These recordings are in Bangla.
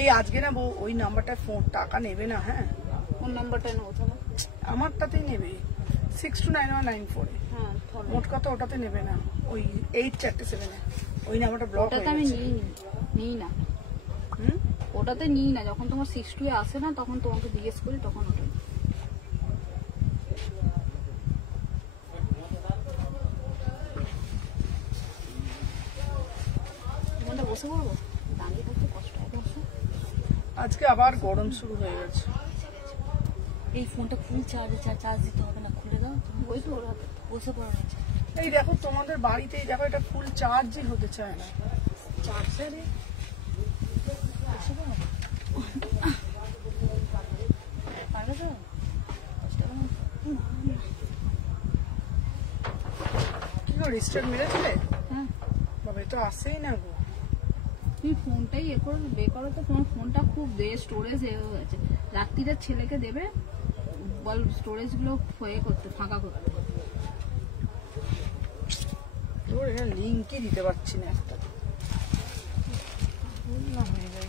এই আজকে না ওই নাম্বারটায় ফোন টাকা নেবে না। হ্যাঁ কোন নাম্বারটা নেবো তাহলে? আমারটাতেই নেবে 629194। হ্যাঁ মোট কথা ওটাতে নেবে না, ওই 847 ওই নাম্বারটা ব্লক হয়ে গেছে। আমি নিই না। ওটাতে নিই না, যখন তোমার 62 এ আসে না তখন তোমাকে জিজ্ঞেস করি, তখন ওটা বসে পড়বো, দাঁড়িয়ে থাকতে কষ্ট হয়। আজকে আবার গরম শুরু হয়ে গেছে। এই ফোনটা ফুল চার্জ দিতে হবে না, খুলে দাও। ওই তো ওরা বসে পড়া রয়েছে। এই দেখো তোমাদের বাড়িতেই দেখো এটা ফুল চার্জই হতে চায় না। চার্জারে কি গো রিস্টার্ট মেরেছিলে? হ্যাঁ বাবা তো আসেই না গো। তুমি ফোনটাই বে করো তো, তোমার ফোনটা খুব স্টোরেজ হয়ে গেছে। রাত্রিরে ছেলেকে দেবে বল স্টোরেজ গুলো ফাঁকা করতে। লিঙ্কই দিতে পারছি না একটা। হয়ে যায়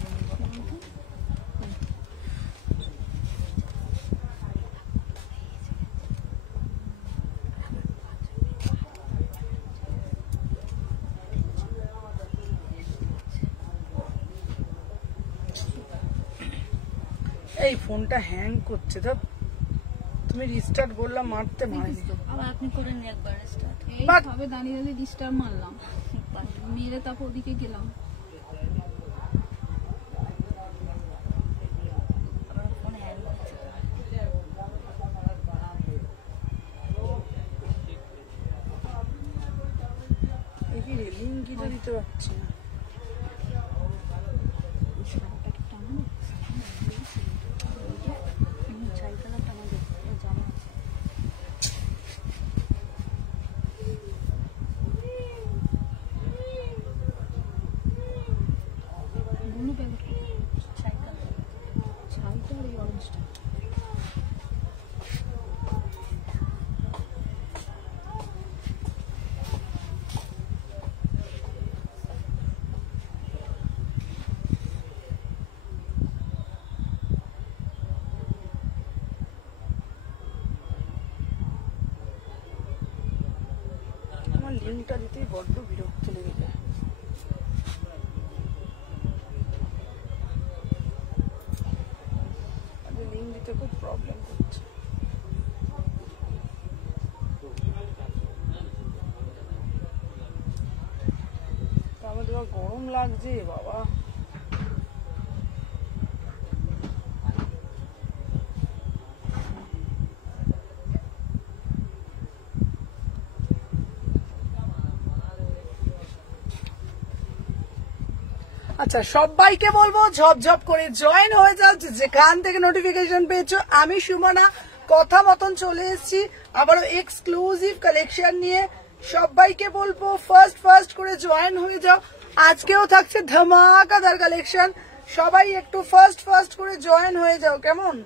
এই ফোনটা হ্যাং করছে। তো তুমি রিস্টার্ট বললাম মারতে মারিনি। আবার আপনি করেন একবার স্টার্ট। এই ভাবে দাঁড়িয়ে দাঁড়িয়ে ডিস্টার্ব মারলাম, মেরে তারপর ওদিকে গেলাম। লিঙ্কই তো দিতে পারছি না। লিঙ্কটা দিতেই বড্ড বিরক্ত লেগে যায়। লিঙ্ক দিতে খুব প্রবলেম করছে। আমাদের গরম লাগছে বাবা। আচ্ছা সবাইকে বলবো ঝপঝপ করে জয়েন হয়ে যাও, যেখান থেকে নোটিফিকেশন পেয়েছো। আমি সুমনা কথা মতন চলে এসেছি আবারও এক্সক্লুসিভ কালেকশন নিয়ে। সবাইকে বলবো ফার্স্ট করে জয়েন হয়ে যাও। আজকেও থাকছে ধামাকাদার কালেকশন, সবাই একটু ফার্স্ট করে জয়েন হয়ে যাও কেমন।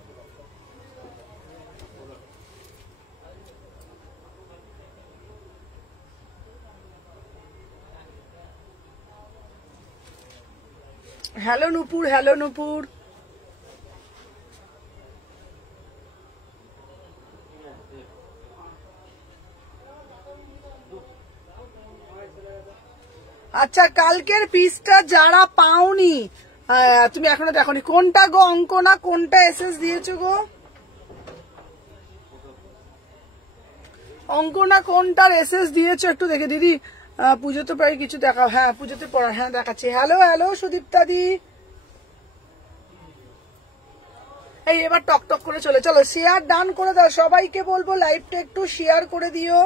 হ্যালো নুপুর, হ্যালো নুপুর। আচ্ছা কালকের পিসটা যারা পাওনি, তুমি এখনো দেখোনি, কোনটা গো অঙ্কনা, কোনটা এসএস দিয়েছো গো অঙ্কনা, কোনটার এসএস দিয়েছো একটু দেখে দিদি। পুজোতে প্রায় কিছু দেখাও। হ্যাঁ পুজোতে পড়া, হ্যাঁ দেখাচ্ছি। হ্যালো সুদীপ্তা দি। এই এবার টক করে চলো শেয়ার ডান করে দাও। সবাইকে বলবো লাইভটা একটু শেয়ার করে দিও।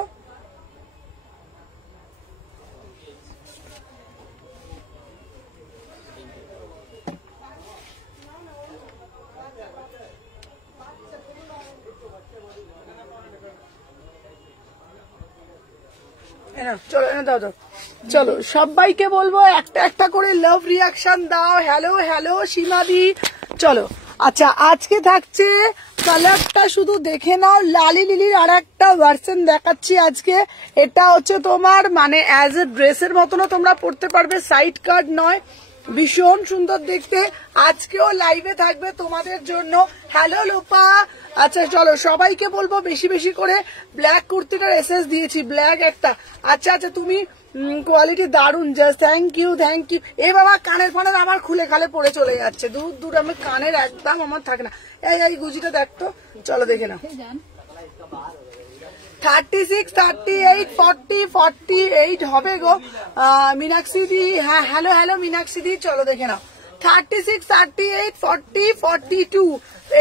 চলো সবাইকে বলবো একটা একটা করে লাভ রিয়াকশন দাও। হ্যালো সীমাদি। চলো আচ্ছা আজকে থাকছে কালারটা শুধু দেখে নাও, লালি লিলির আর একটা ভার্সন দেখাচ্ছি আজকে। এটা হচ্ছে তোমার মানে অ্যাজ এ ড্রেসের মতনও তোমরা পড়তে পারবে, সাইড কাট নয়। ভীষণ সুন্দর দেখতে, আজকেও লাইভে থাকবে তোমাদের জন্য। হ্যালো লোপা। আচ্ছা চলো সবাইকে বলবো বেশি বেশি করে ব্ল্যাক কুর্তিটার এসএস দিয়েছি, ব্ল্যাক একটা। আচ্ছা আচ্ছা তুমি কোয়ালিটি দারুন, just thank you thank you. এ বাবা কানের ফানের আমার খুলে খালে পড়ে চলে যাচ্ছে, দূর দূর আমি কানের একদম আমার থাকে না। এই গুজিটা দেখতো, চলো দেখে নাও। 36, 38, 40, 48 হবে গো মীনাক্ষী দি। হ্যাঁ হ্যালো হ্যালো মীনাক্ষী দি, চলো দেখে নাও। 36, 38, 40, 42,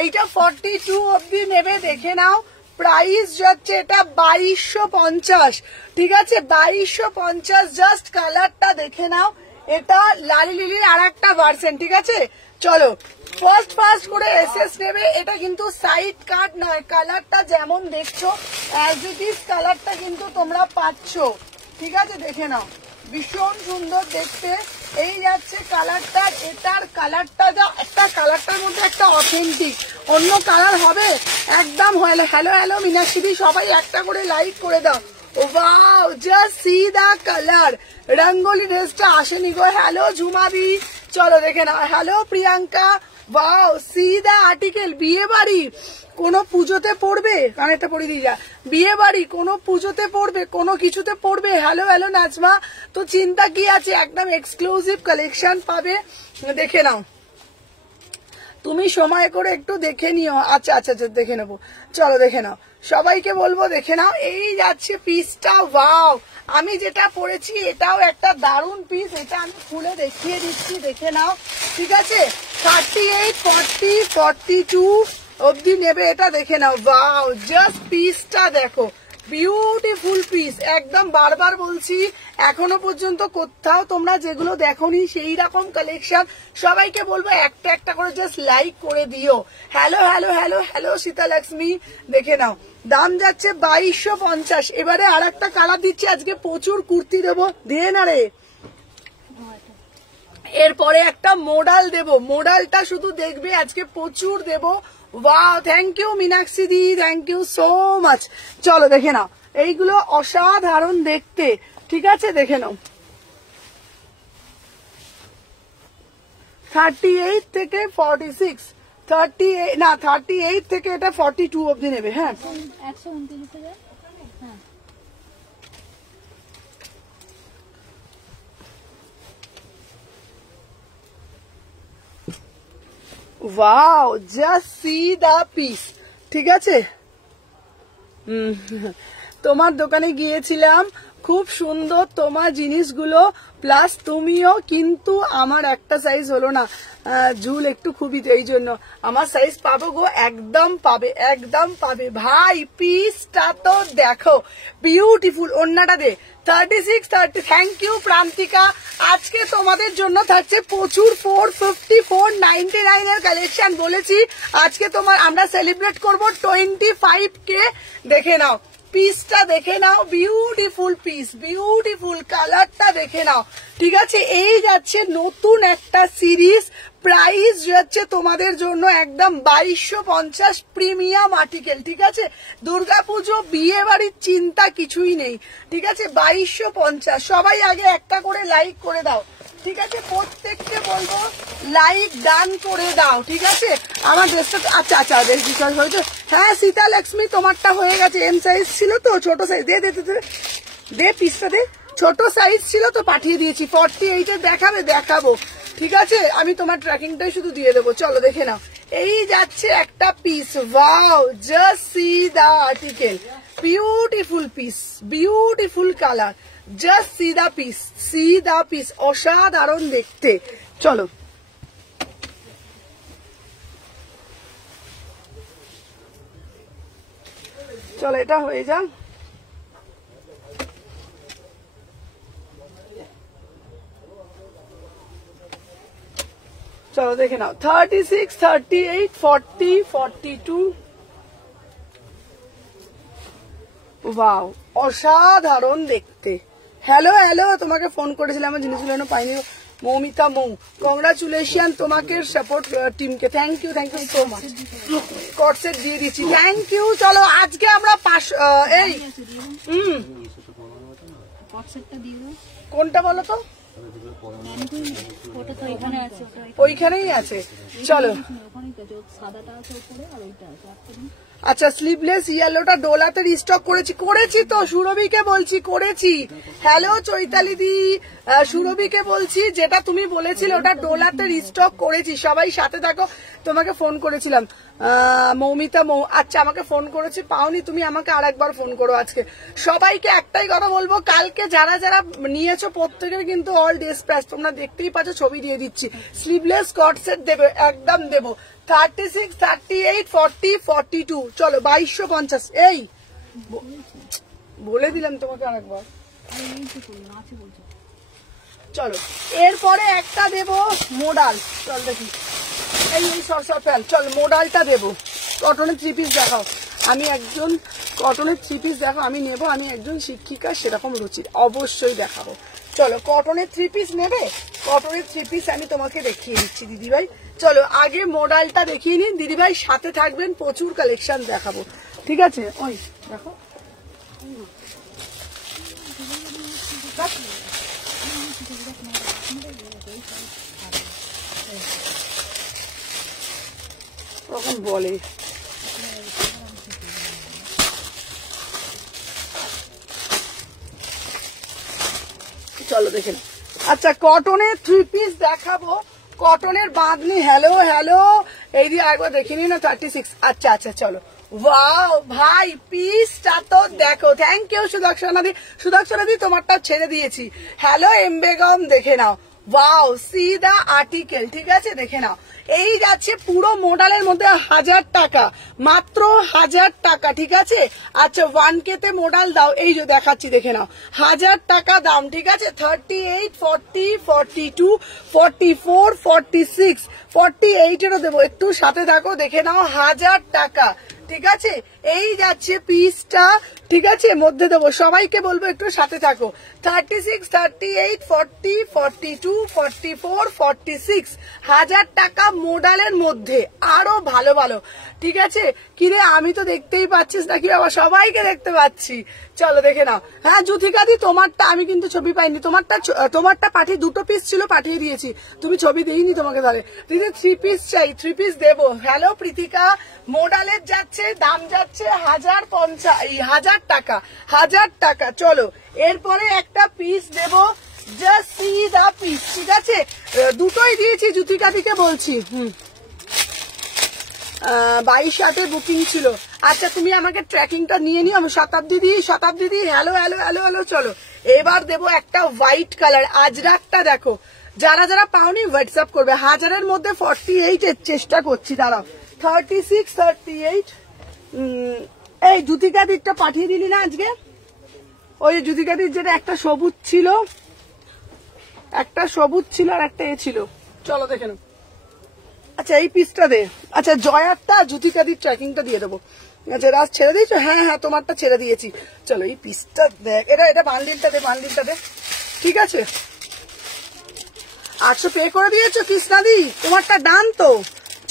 এইটা 42 অব্দি নেবে, দেখে নাও। প্রাইস যাচ্ছে এটা 2250, ঠিক আছে 2250। জাস্ট কালারটা দেখে নাও, এটা লালি লিলির আর একটা ভার্সন, ঠিক আছে। চলো ফার্স্ট করে এসএস নেবে, এটা কিন্তু সাইড কাট নয়, কালারটা যেমন দেখছো অ্যাজ ইট ইজ কালারটা কিন্তু তোমরা পাচ্ছ, ঠিক আছে দেখে নাও। ভীষণ সুন্দর দেখতে, এই যাচ্ছে কালারটা, এটার কালারটা যা একটা, কালারটার মধ্যে একটা অথেন্টিক অন্য কালার হবে একদম। হ্যালো হ্যালো মীনাক্ষী, সবাই একটা করে লাইক করে দাও। Wow just see the colour, rangoli ড্রেসটা আসেনি গো। হ্যালো ঝুমাদি, চলো দেখে নাও। Hello Priyanka, wow see the article. বিয়ে বাড়ি কোনো পুজোতে পড়বে, কানেরটা পড়ে দিয়ে যা, বিয়ে বাড়ি কোনো পুজোতে পড়বে, কোনো কিছুতে পড়বে। হ্যালো হ্যালো নাজমা, তো চিন্তা কি আছে, একদম এক্সক্লুসিভ কালেকশন পাবে, দেখে নাও। তুমি সময় করে একটু দেখে নিও। আচ্ছা আচ্ছা আচ্ছা দেখে নেবো, চলো দেখে নাও। সবাইকে বলবো দেখে নাও, এই যাচ্ছে পিসটা। ওয়াও আমি যেটা পরেছি এটাও একটা দারুণ পিস, এটা আমি খুলে দেখিয়ে দিচ্ছি, দেখে নাও, ঠিক আছে। 38, 40, 42 অব্দি নেবে, এটা দেখে নাও। ওয়াও জাস্ট পিসটা দেখো, বিউটিফুল পিস একদম। বারবার বলছি এখনো পর্যন্ত কোথাও তোমরা যেগুলো দেখোনি সেই রকম কালেকশন। সবাইকে বলবো একটা একটা করে জাস্ট লাইক করে দিও। Hello hello hello hello Sitalakshmi, দেখে নাও। দাম যাচ্ছে 2250। এবারে আর একটা কালার দিচ্ছি, আজকে প্রচুর কুর্তি দেবো, দিয়ে না রে। এরপরে একটা মোডাল দেবো, মোডালটা শুধু দেখবে, আজকে প্রচুর দেবো। Wow thank you Meenakshi di, thank you so much. চলো দেখে নাও, এইগুলো অসাধারণ দেখতে, ঠিক আছে দেখে নাও। 38 থেকে 46, 38 না 38 থেকে এটা 42 অব্দি নেবে। হ্যাঁ 129 হ্যাঁ wow just see the piece, ঠিক আছে। তোমার দোকানে গিয়েছিলাম, খুব সুন্দর তোমার জিনিসগুলো, প্লাস তুমিও, কিন্তু আমার একটা সাইজ হলো না, ঝুল একটু খুবই, এই জন্য আমার সাইজ পাবো গো, একদম পাবে একদম পাবে ভাই। পিসটা তো দেখো বিউটিফুল, ওন্নাটা দে। 36, 30, থ্যাংক ইউ প্রান্তিকা। আজকে তোমাদের জন্য থাকছে প্রচুর 450, 499 এর কালেকশন। বলেছি আজকে তোমার আমরা সেলিব্রেট করবো 25K। দেখে নাও পিসটা, দেখে নাও, বিউটিফুল পিস, বিউটিফুল কালারটা দেখে নাও, ঠিক আছে। এই যাচ্ছে নতুন একটা সিরিজ, প্রাইস যাচ্ছে তোমাদের জন্য একদম 2250, প্রিমিয়াম আর্টিকেল, ঠিক আছে। দুর্গাপুজো বিয়ে বাড়ির চিন্তা কিছুই নেই, ঠিক আছে। 2250। সবাই আগে একটা করে লাইক করে দাও, ঠিক আছে। প্রত্যেককে বলবো লাইক ডান করে দাও, ঠিক আছে। আমার ড্রেসটা আচ্ছা আচ্ছা বেশ বিশ্বাস হয়েছে। হ্যাঁ সীতালক্ষ্মী তোমারটা হয়ে গেছে, এম সাইজ ছিল তো, ছোট সাইজ দে দে দে পিসটা দে, ছোট সাইজ ছিল তো পাঠিয়ে দিয়েছি। 48 এর দেখাবে, দেখাবো, ঠিক আছে। আমি তোমার ট্র্যাকিংটাই শুধু দিয়ে দেবো, চলো দেখে নাও। এই যাচ্ছে একটা piece, wow just see the article, beautiful piece, beautiful colour, just see the piece, see the piece, অসাধারণ দেখতে। চলো চলো এটা হয়ে যাক। চলো দেখে নাও। 36, 38, 40, 42। ওয়াও অসাধারণ দেখতে। হ্যালো হ্যালো, তোমাকে ফোন করেছিলাম, আমার জিনিসগুলো পাইনি। মৌমিতা মৌ, কংগ্রাচুলেশন তোমাকে সাপোর্ট টিমকে, থ্যাংক ইউ সো মাচ। কটসেট দিয়ে দিচ্ছি, থ্যাংক ইউ। চলো আজকে আমরা এই কটসেটটা দিয়ে দাও। কোনটা বলো তো, ওটা তো এখানে আছে, ওইখানেই আছে। চলো ওখানেই তো সাদাটা আছে উপরে আর ওইটা আছে। আচ্ছা স্লিভলেস ইয়েলোটা ডোলাতে রিস্টক করেছি তো সুরভিকে বলছি করেছি। হ্যালো চৈতালি দি, সুরভিকে বলছি যেটা তুমি বলেছিলে ওটা ডোলাতে রিস্টক করেছি, সবাই সাথে থাকো। তোমাকে ফোন করেছিলাম মৌমিতা আচ্ছা আমাকে ফোন করেছি পাওনি, তুমি আমাকে আরেকবার ফোন করো আজকে। সবাইকে একটাই কথা বলবো, কালকে যারা যারা নিয়েছো প্রত্যেকের কিন্তু অল ডেস প্যাচ, তোমরা দেখতেই পাচ্ছ ছবি দিয়ে দিচ্ছি। স্লিভলেস কট সেট দেবে, একদম দেবো 36, 38, 40, 42। চলো 2250। এই বলে দিলাম তোমাকে আরেকবার। চলো এরপরে একটা দেবো মোডাল, চল দেখি এই সরসর ফেল। চল মোডালটা দেবো, কটনের 3 পিস দেখাও। আমি একজন কটনের 3 পিস দেখো আমি নেব, আমি একজন শিক্ষিকা সেরকম রুচির, অবশ্যই দেখাবো। চলো কটনের 3 পিস নেবে, কটনের 3 পিস আমি তোমাকে দেখিয়ে দিচ্ছি দিদিভাই। চলো আগে মোডালটা দেখিয়ে নিন দিদিভাই, সাথে থাকবেন, প্রচুর কালেকশন দেখাবো, ঠিক আছে? ওই দেখো তখন বলে চলো দেখে। আচ্ছা কটনের 3 পিস দেখাবো, কটনের বাঁধনি। হ্যালো হ্যালো এই দিয়ে একবার দেখে নি না 36। আচ্ছা আচ্ছা চলো। ওয়াও ভাই পিসটা তো দেখো, থ্যাংক ইউ সুদর্শনাদি। সুদর্শনাদি তোমারটা ছেড়ে দিয়েছি। হ্যালো এমবেগম দেখে নাও, ওয়াও সি দা আর্টিকেল, ঠিক আছে দেখে নাও। এই যাচ্ছে পুরো মোডালের মধ্যে 1000 টাকা, মাত্র 1000 টাকা, ঠিক আছে? আচ্ছা 1K তে মোডাল দাও, এই যে দেখাচ্ছি দেখে নাও, 1000 টাকা দাম, ঠিক আছে? 38, 40, 42, 44, 46, 48 এরও দেবো, একটু সাথে থাকো দেখে নাও, 1000 টাকা, ঠিক আছে? এই যাচ্ছে পিসটা, ঠিক আছে? মধ্যে দেবো, সবাইকে বলবো একটু সাথে থাকো। 36, 38, 40, 42, 44, 46, 1000 টাকা মোডালের মধ্যে, আরো ভালো ভালো, ঠিক আছে? কিরে আমি তো দেখতেই পাচ্ছিস নাকি বাবা? সবাইকে দেখতে পাচ্ছি। চলো দেখে নাও। হ্যাঁ যুথিকা দি তোমারটা আমি কিন্তু ছবি পাইনি, তোমারটা পাঠিয়ে 2 পিস ছিল পাঠিয়ে দিয়েছি, তুমি ছবি দিইনি তোমাকে। তাহলে দিদি 3 পিস চাই, 3 পিস দেবো। হ্যালো প্রীতিকা, মোডালের যাচ্ছে দাম যাচ্ছে 1000 টাকা, 1000 টাকা। চলো এরপরে একটা পিস দেবো, জাস্ট সি দা পিস, ঠিক আছে? দুটোই দিয়েছি যুথিকা দিকে বলছি। 22/8 বুকিং ছিল। আচ্ছা তুমি আমাকে ট্র্যাকিংটা নিয়ে নিও। আমি শতাব্দী দি হ্যালো হ্যালো হ্যালো হ্যালো। চলো এবার দেবো একটা হোয়াইট কালার, আজরাকটা দেখো, যারা যারা পাওনি হোয়াটসঅ্যাপ করবে। 1000-এর মধ্যে 48 এর চেষ্টা করছি, দাঁড়াও। 36, 38। এই যুথিকা দিকটা পাঠিয়ে দিলি না আজকে? ওই যুথিকা দির যেটা একটা সবুজ ছিল আর একটা এ ছিল। চলো দেখে নাও। আচ্ছা এই পিসটা দে। আচ্ছা জয়ারটা যুথিকাদির ট্র্যাকিংটা দিয়ে দেবো। আচ্ছা রাজ ছেড়ে দিয়েছো? হ্যাঁ হ্যাঁ তোমারটা ছেড়ে দিয়েছি। চলো এই পিসটা দেখ, এটা বান্ডিলটা দে, ঠিক আছে? 800 পে করে দিয়েছো কৃষ্ণাদি, তোমারটা ডান তো?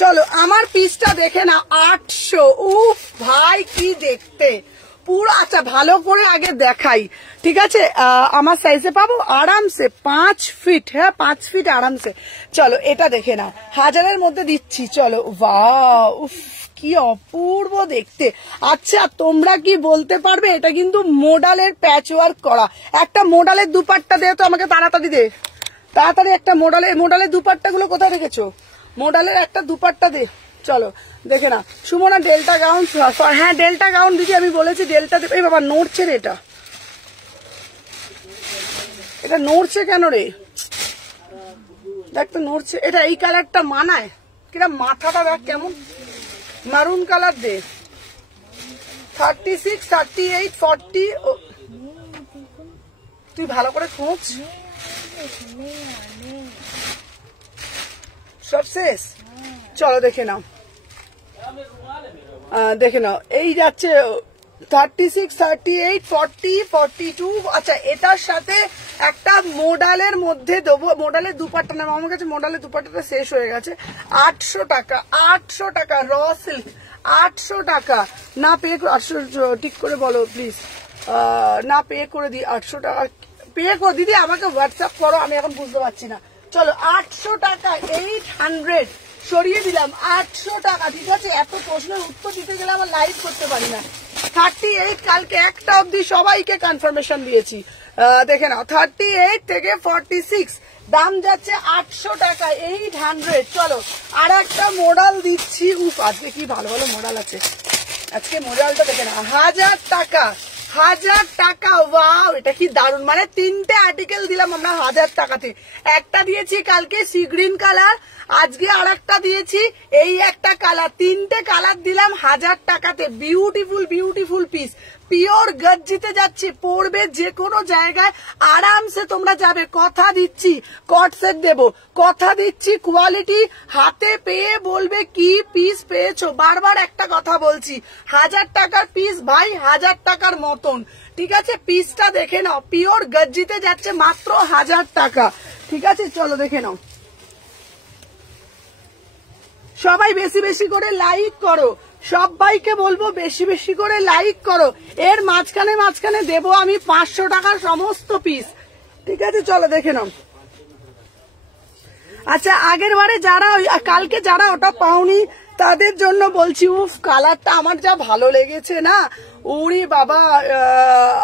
চলো আমার পিসটা দেখে না, 800। উফ ভাই কি দেখতে পুরো। আচ্ছা ভালো করে আগে দেখাই, ঠিক আছে? আমার সাইজে পাবো আরামসে 5 ফিট, হ্যাঁ 5 ফিট আরামসে। চলো এটা দেখে নাও, 1000-এর মধ্যে দিচ্ছি। চলো ওয়াও, উফ কি অপূর্ব দেখতে। আচ্ছা তোমরা কি বলতে পারবে, এটা কিন্তু মোডালের প্যাচ ওয়ার্ক করা। একটা মোডালের দুপাট্টা দে তো আমাকে, তাড়াতাড়ি দে, তাড়াতাড়ি একটা মোডালের দুপাট্টা গুলো কোথায় রেখেছো? মোডালের একটা দুপাট্টা দে। চলো দেখে না সুমনা, ডেল্টা গাউন। হ্যাঁ ডেল্টা গাউন দিদি, আমি বলেছি ডেল্টা দেবে। এই বাবা নড়ছে রে, এটা নড়ছে কেন রে? দেখ তো নড়ছে, এটা এই কালারটা মানায় কিনা? মাথাটা দেখ কেমন, মারুন কালার দে। 36, 38, 40। তুই ভালো করে খোঁজ, সব শেষ। চলো দেখে নাও, এই যাচ্ছে 36, 38, 40, 42। আচ্ছা এটার সাথে একটা মোডালের মধ্যে দেবো, মোডালের দুপাট্টা নেবো। আমার কাছে মোডালের দুপাট্টাটা শেষ হয়ে গেছে। 800 টাকা, 800 টাকা র সিল্ক, 800 টাকা। না পে 800, ঠিক করে বলো প্লিজ, না পে করে দিই 800 টাকা। পে করো দিদি, আমাকে হোয়াটসঅ্যাপ করো, আমি এখন বুঝতে পারছি না। চলো 800 টাকা, 800 সরিয়ে দিলাম, 800 টাকা। ঠিক আছে, এত প্রশ্নের উত্তর দিতে গেলে আমার লাইভ করতে পারি না। 38 কালকে একটা অবধি সবাইকে কনফার্মেশন দিয়েছি, দেখে নাও। 38 থেকে 46 দাম যাচ্ছে 800 টাকা, 800। চলো আর একটা মডেল দিচ্ছি। উফ, আজকে কি ভালো ভালো মডেল আছে, আজকে মডেলটা দেখে না। 1000 টাকা, 1000 টাকা। ওয়াও, এটা কি দারুন, মানে 3টে আর্টিকেল দিলাম আমরা 1000 টাকাতে। একটা দিয়েছি কালকে সি গ্রিন কালার, আজকে আর একটা দিয়েছি এই একটা কালার, 3টে কালার দিলাম 1000 টাকাতে। বিউটিফুল বিউটিফুল পিস, পিওর গজ্জিতে যাচ্ছে, পরবে যে কোনো জায়গায় আরামসে তোমরা যাবে। কথা দিচ্ছি কট সেট দেবো, কথা দিচ্ছি কোয়ালিটি হাতে পেয়ে বলবে কি পিস পেয়েছো। বারবার একটা কথা বলছি, 1000 টাকার পিস ভাই 1000 টাকার মতন। ঠিক আছে, পিসটা দেখে নাও, পিওর গজ্জিতে যাচ্ছে মাত্র 1000 টাকা। ঠিক আছে, চলো দেখে নাও। সবাই বেশি বেশি করে লাইক করো, সবাইকে বলবো বেশি বেশি করে লাইক করো। এর মাঝখানে মাঝখানে দেবো আমি 500 টাকার সমস্ত পিস। ঠিক আছে, চলো দেখে নাও। আচ্ছা, আগের বারে যারা কালকে যারা ওটা পাওনি তাদের জন্য বলছি, উফ কালারটা আমার যা ভালো লেগেছে না, উড়ি বাবা।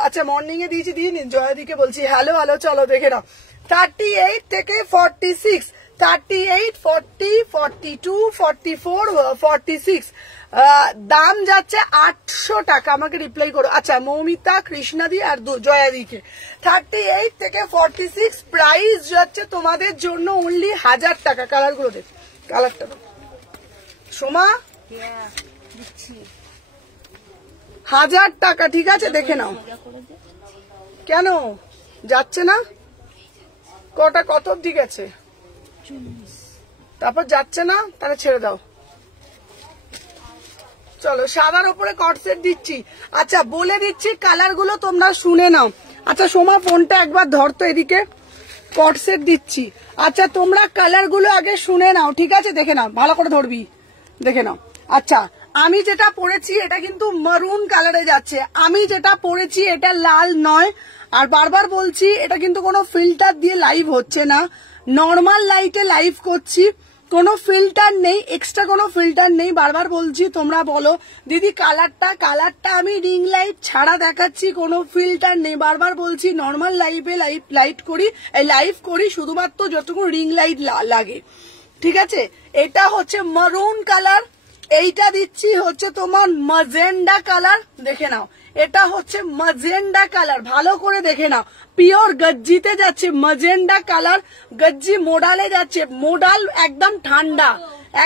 আচ্ছা, মর্নিং এ দিয়েছি, দিয়ে নিন। জয়াদিকে বলছি হ্যালো হ্যালো, চলো দেখে নাও। 38 থেকে 46, 38, 40, 42, 44, 46 দাম যাচ্ছে 800 টাকা। আমাকে রিপ্লাই করো। আচ্ছা, মৌমিতা, কৃষ্ণাদি আর জয়াদিকে। 38 থেকে 46 প্রাইস যাচ্ছে তোমাদের জন্য অনলি 1000 টাকা। কালার গুলো দেখ, কালারটা সোমা 1000 টাকা। ঠিক আছে, দেখে নাও। কেন যাচ্ছে না? কটা কত অব্দি গেছে? তারপর যাচ্ছে না, তাহলে ছেড়ে দাও। চলো, সাদার উপরে কট সেট দিচ্ছি। আচ্ছা, বলে দিচ্ছি কালার গুলো তোমরা শুনে নাও। আচ্ছা সোমা, ফোনটা একবার ধরতো এদিকে, কট সেট দিচ্ছি। আচ্ছা, তোমরা কালার গুলো আগে শুনে নাও। ঠিক আছে, দেখে নাও, ভালো করে ধরবি, দেখে নাও। আচ্ছা, আমি যেটা পরেছি এটা কিন্তু মারুন কালারে যাচ্ছে। আমি যেটা পরেছি এটা লাল নয়। আর বারবার বলছি, এটা কিন্তু কোনো ফিল্টার দিয়ে লাইভ হচ্ছে না, নর্মাল লাইটে লাইভ করছি, কোনো ফিল্টার নেই, এক্সট্রা কোনো ফিল্টার নেই। বারবার বলছি, তোমরা বলো দিদি কালারটা আমি রিং লাইট ছাড়া দেখাচ্ছি, কোনো ফিল্টার নেই। বারবার বলছি, নর্মাল লাইভ করি শুধুমাত্র যতটুকু রিং লাইট লাগে। ঠিক আছে, এটা হচ্ছে মারুন কালার, এইটা দিচ্ছি হচ্ছে তোমার মাজেন্ডা কালার। দেখে নাও, এটা হচ্ছে মাজেন্ডা কালার, ভালো করে দেখে নাও। পিওর গজ্জিতে যাচ্ছে, মাজেন্ডা কালার, গজ্জি মোডালে যাচ্ছে। মোডাল একদম ঠান্ডা,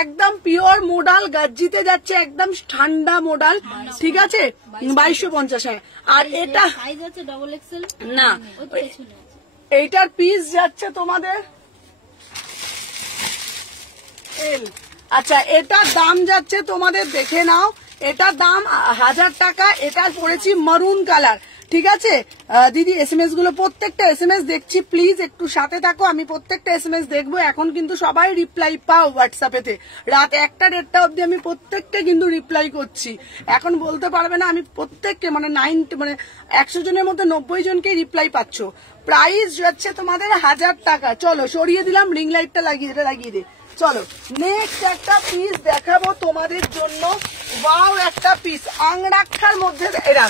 একদম পিওর মোডাল গজ্জিতে যাচ্ছে, একদম ঠান্ডা মোডাল। ঠিক আছে, 2250। হ্যাঁ, আর এটা না, এইটার পিস যাচ্ছে তোমাদের এল। আচ্ছা, এটার দাম যাচ্ছে তোমাদের, দেখে নাও, এটার দাম 1000 টাকা। এটার পড়েছি মারুন কালার। ঠিক আছে দিদি, এসএমএস গুলো প্রত্যেকটা এসএমএস দেখছি, প্লিজ একটু সাথে থাকো। আমি প্রত্যেকটা এসএমএস দেখবো। এখন কিন্তু সবাই রিপ্লাই পাও হোয়াটসঅ্যাপেতে, রাত 1টা-1:30 অব্দি আমি প্রত্যেককে কিন্তু রিপ্লাই করছি। এখন বলতে পারবে না, আমি প্রত্যেককে মানে 100 জনের মধ্যে 90 জনকেই রিপ্লাই পাচ্ছ। প্রাইস যাচ্ছে তোমাদের 1000 টাকা। চলো, সরিয়ে দিলাম, রিং লাইটটা লাগিয়ে দে। চলো, নেক্সট একটা পিস দেখাবো তোমাদের জন্য। ওয়াও, একটা পিস আংরাক্ষার মধ্যে। এটা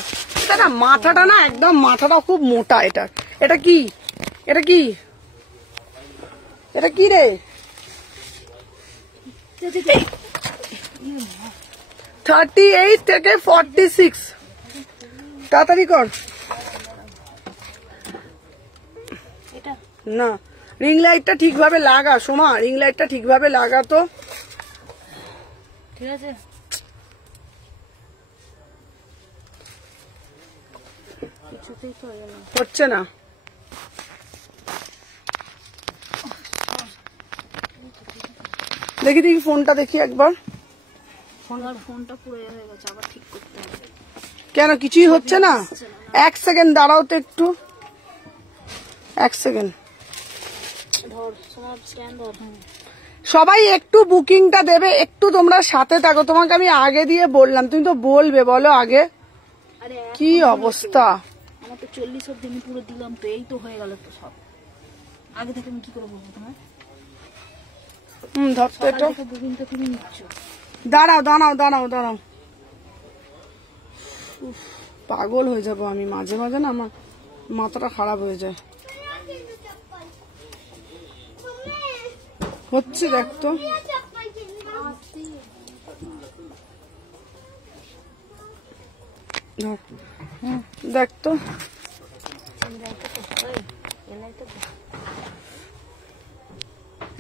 না, মাথাটা না একদম, মাথাটা খুব মোটা। এটা কি রে? 38 থেকে 46, তাড়াতাড়ি কর না। রিং লাইটটা ঠিকভাবে লাগা সোমা, রিং লাইটটা ঠিকভাবে লাগা তো। ঠিক আছে, হচ্ছে না। দেখি ফোনটা দেখি একবার। ফোনটা পুরো হয়ে গেছে, আবার ঠিক করতে হবে। কেন, কিছুই হচ্ছে না? 1 সেকেন্ড দাঁড়াও তো একটু, 1 সেকেন্ড। সবাই একটু বুকিংটা দেবে, একটু তোমরা সাথে থাকো। তোমাকে আমি আগে দিয়ে বললাম, তুমি তো বলবে, বলো আগে কি অবস্থা। আমার তো 40 অব্দি আমি পুরো দিলাম, তো এই তো হয়ে গেল তো সব। আগে থেকে আমি কি করে বলবো তোমার? ধর তো এটা, বুকিং তো তুমি নিচ্ছ। দাঁড়াও দাঁড়াও দাঁড়াও দাঁড়াও, পাগল হয়ে যাবো আমি মাঝে মাঝে না, আমার মাথাটা খারাপ হয়ে যায়। হচ্ছে দেখ তো, দেখ তো,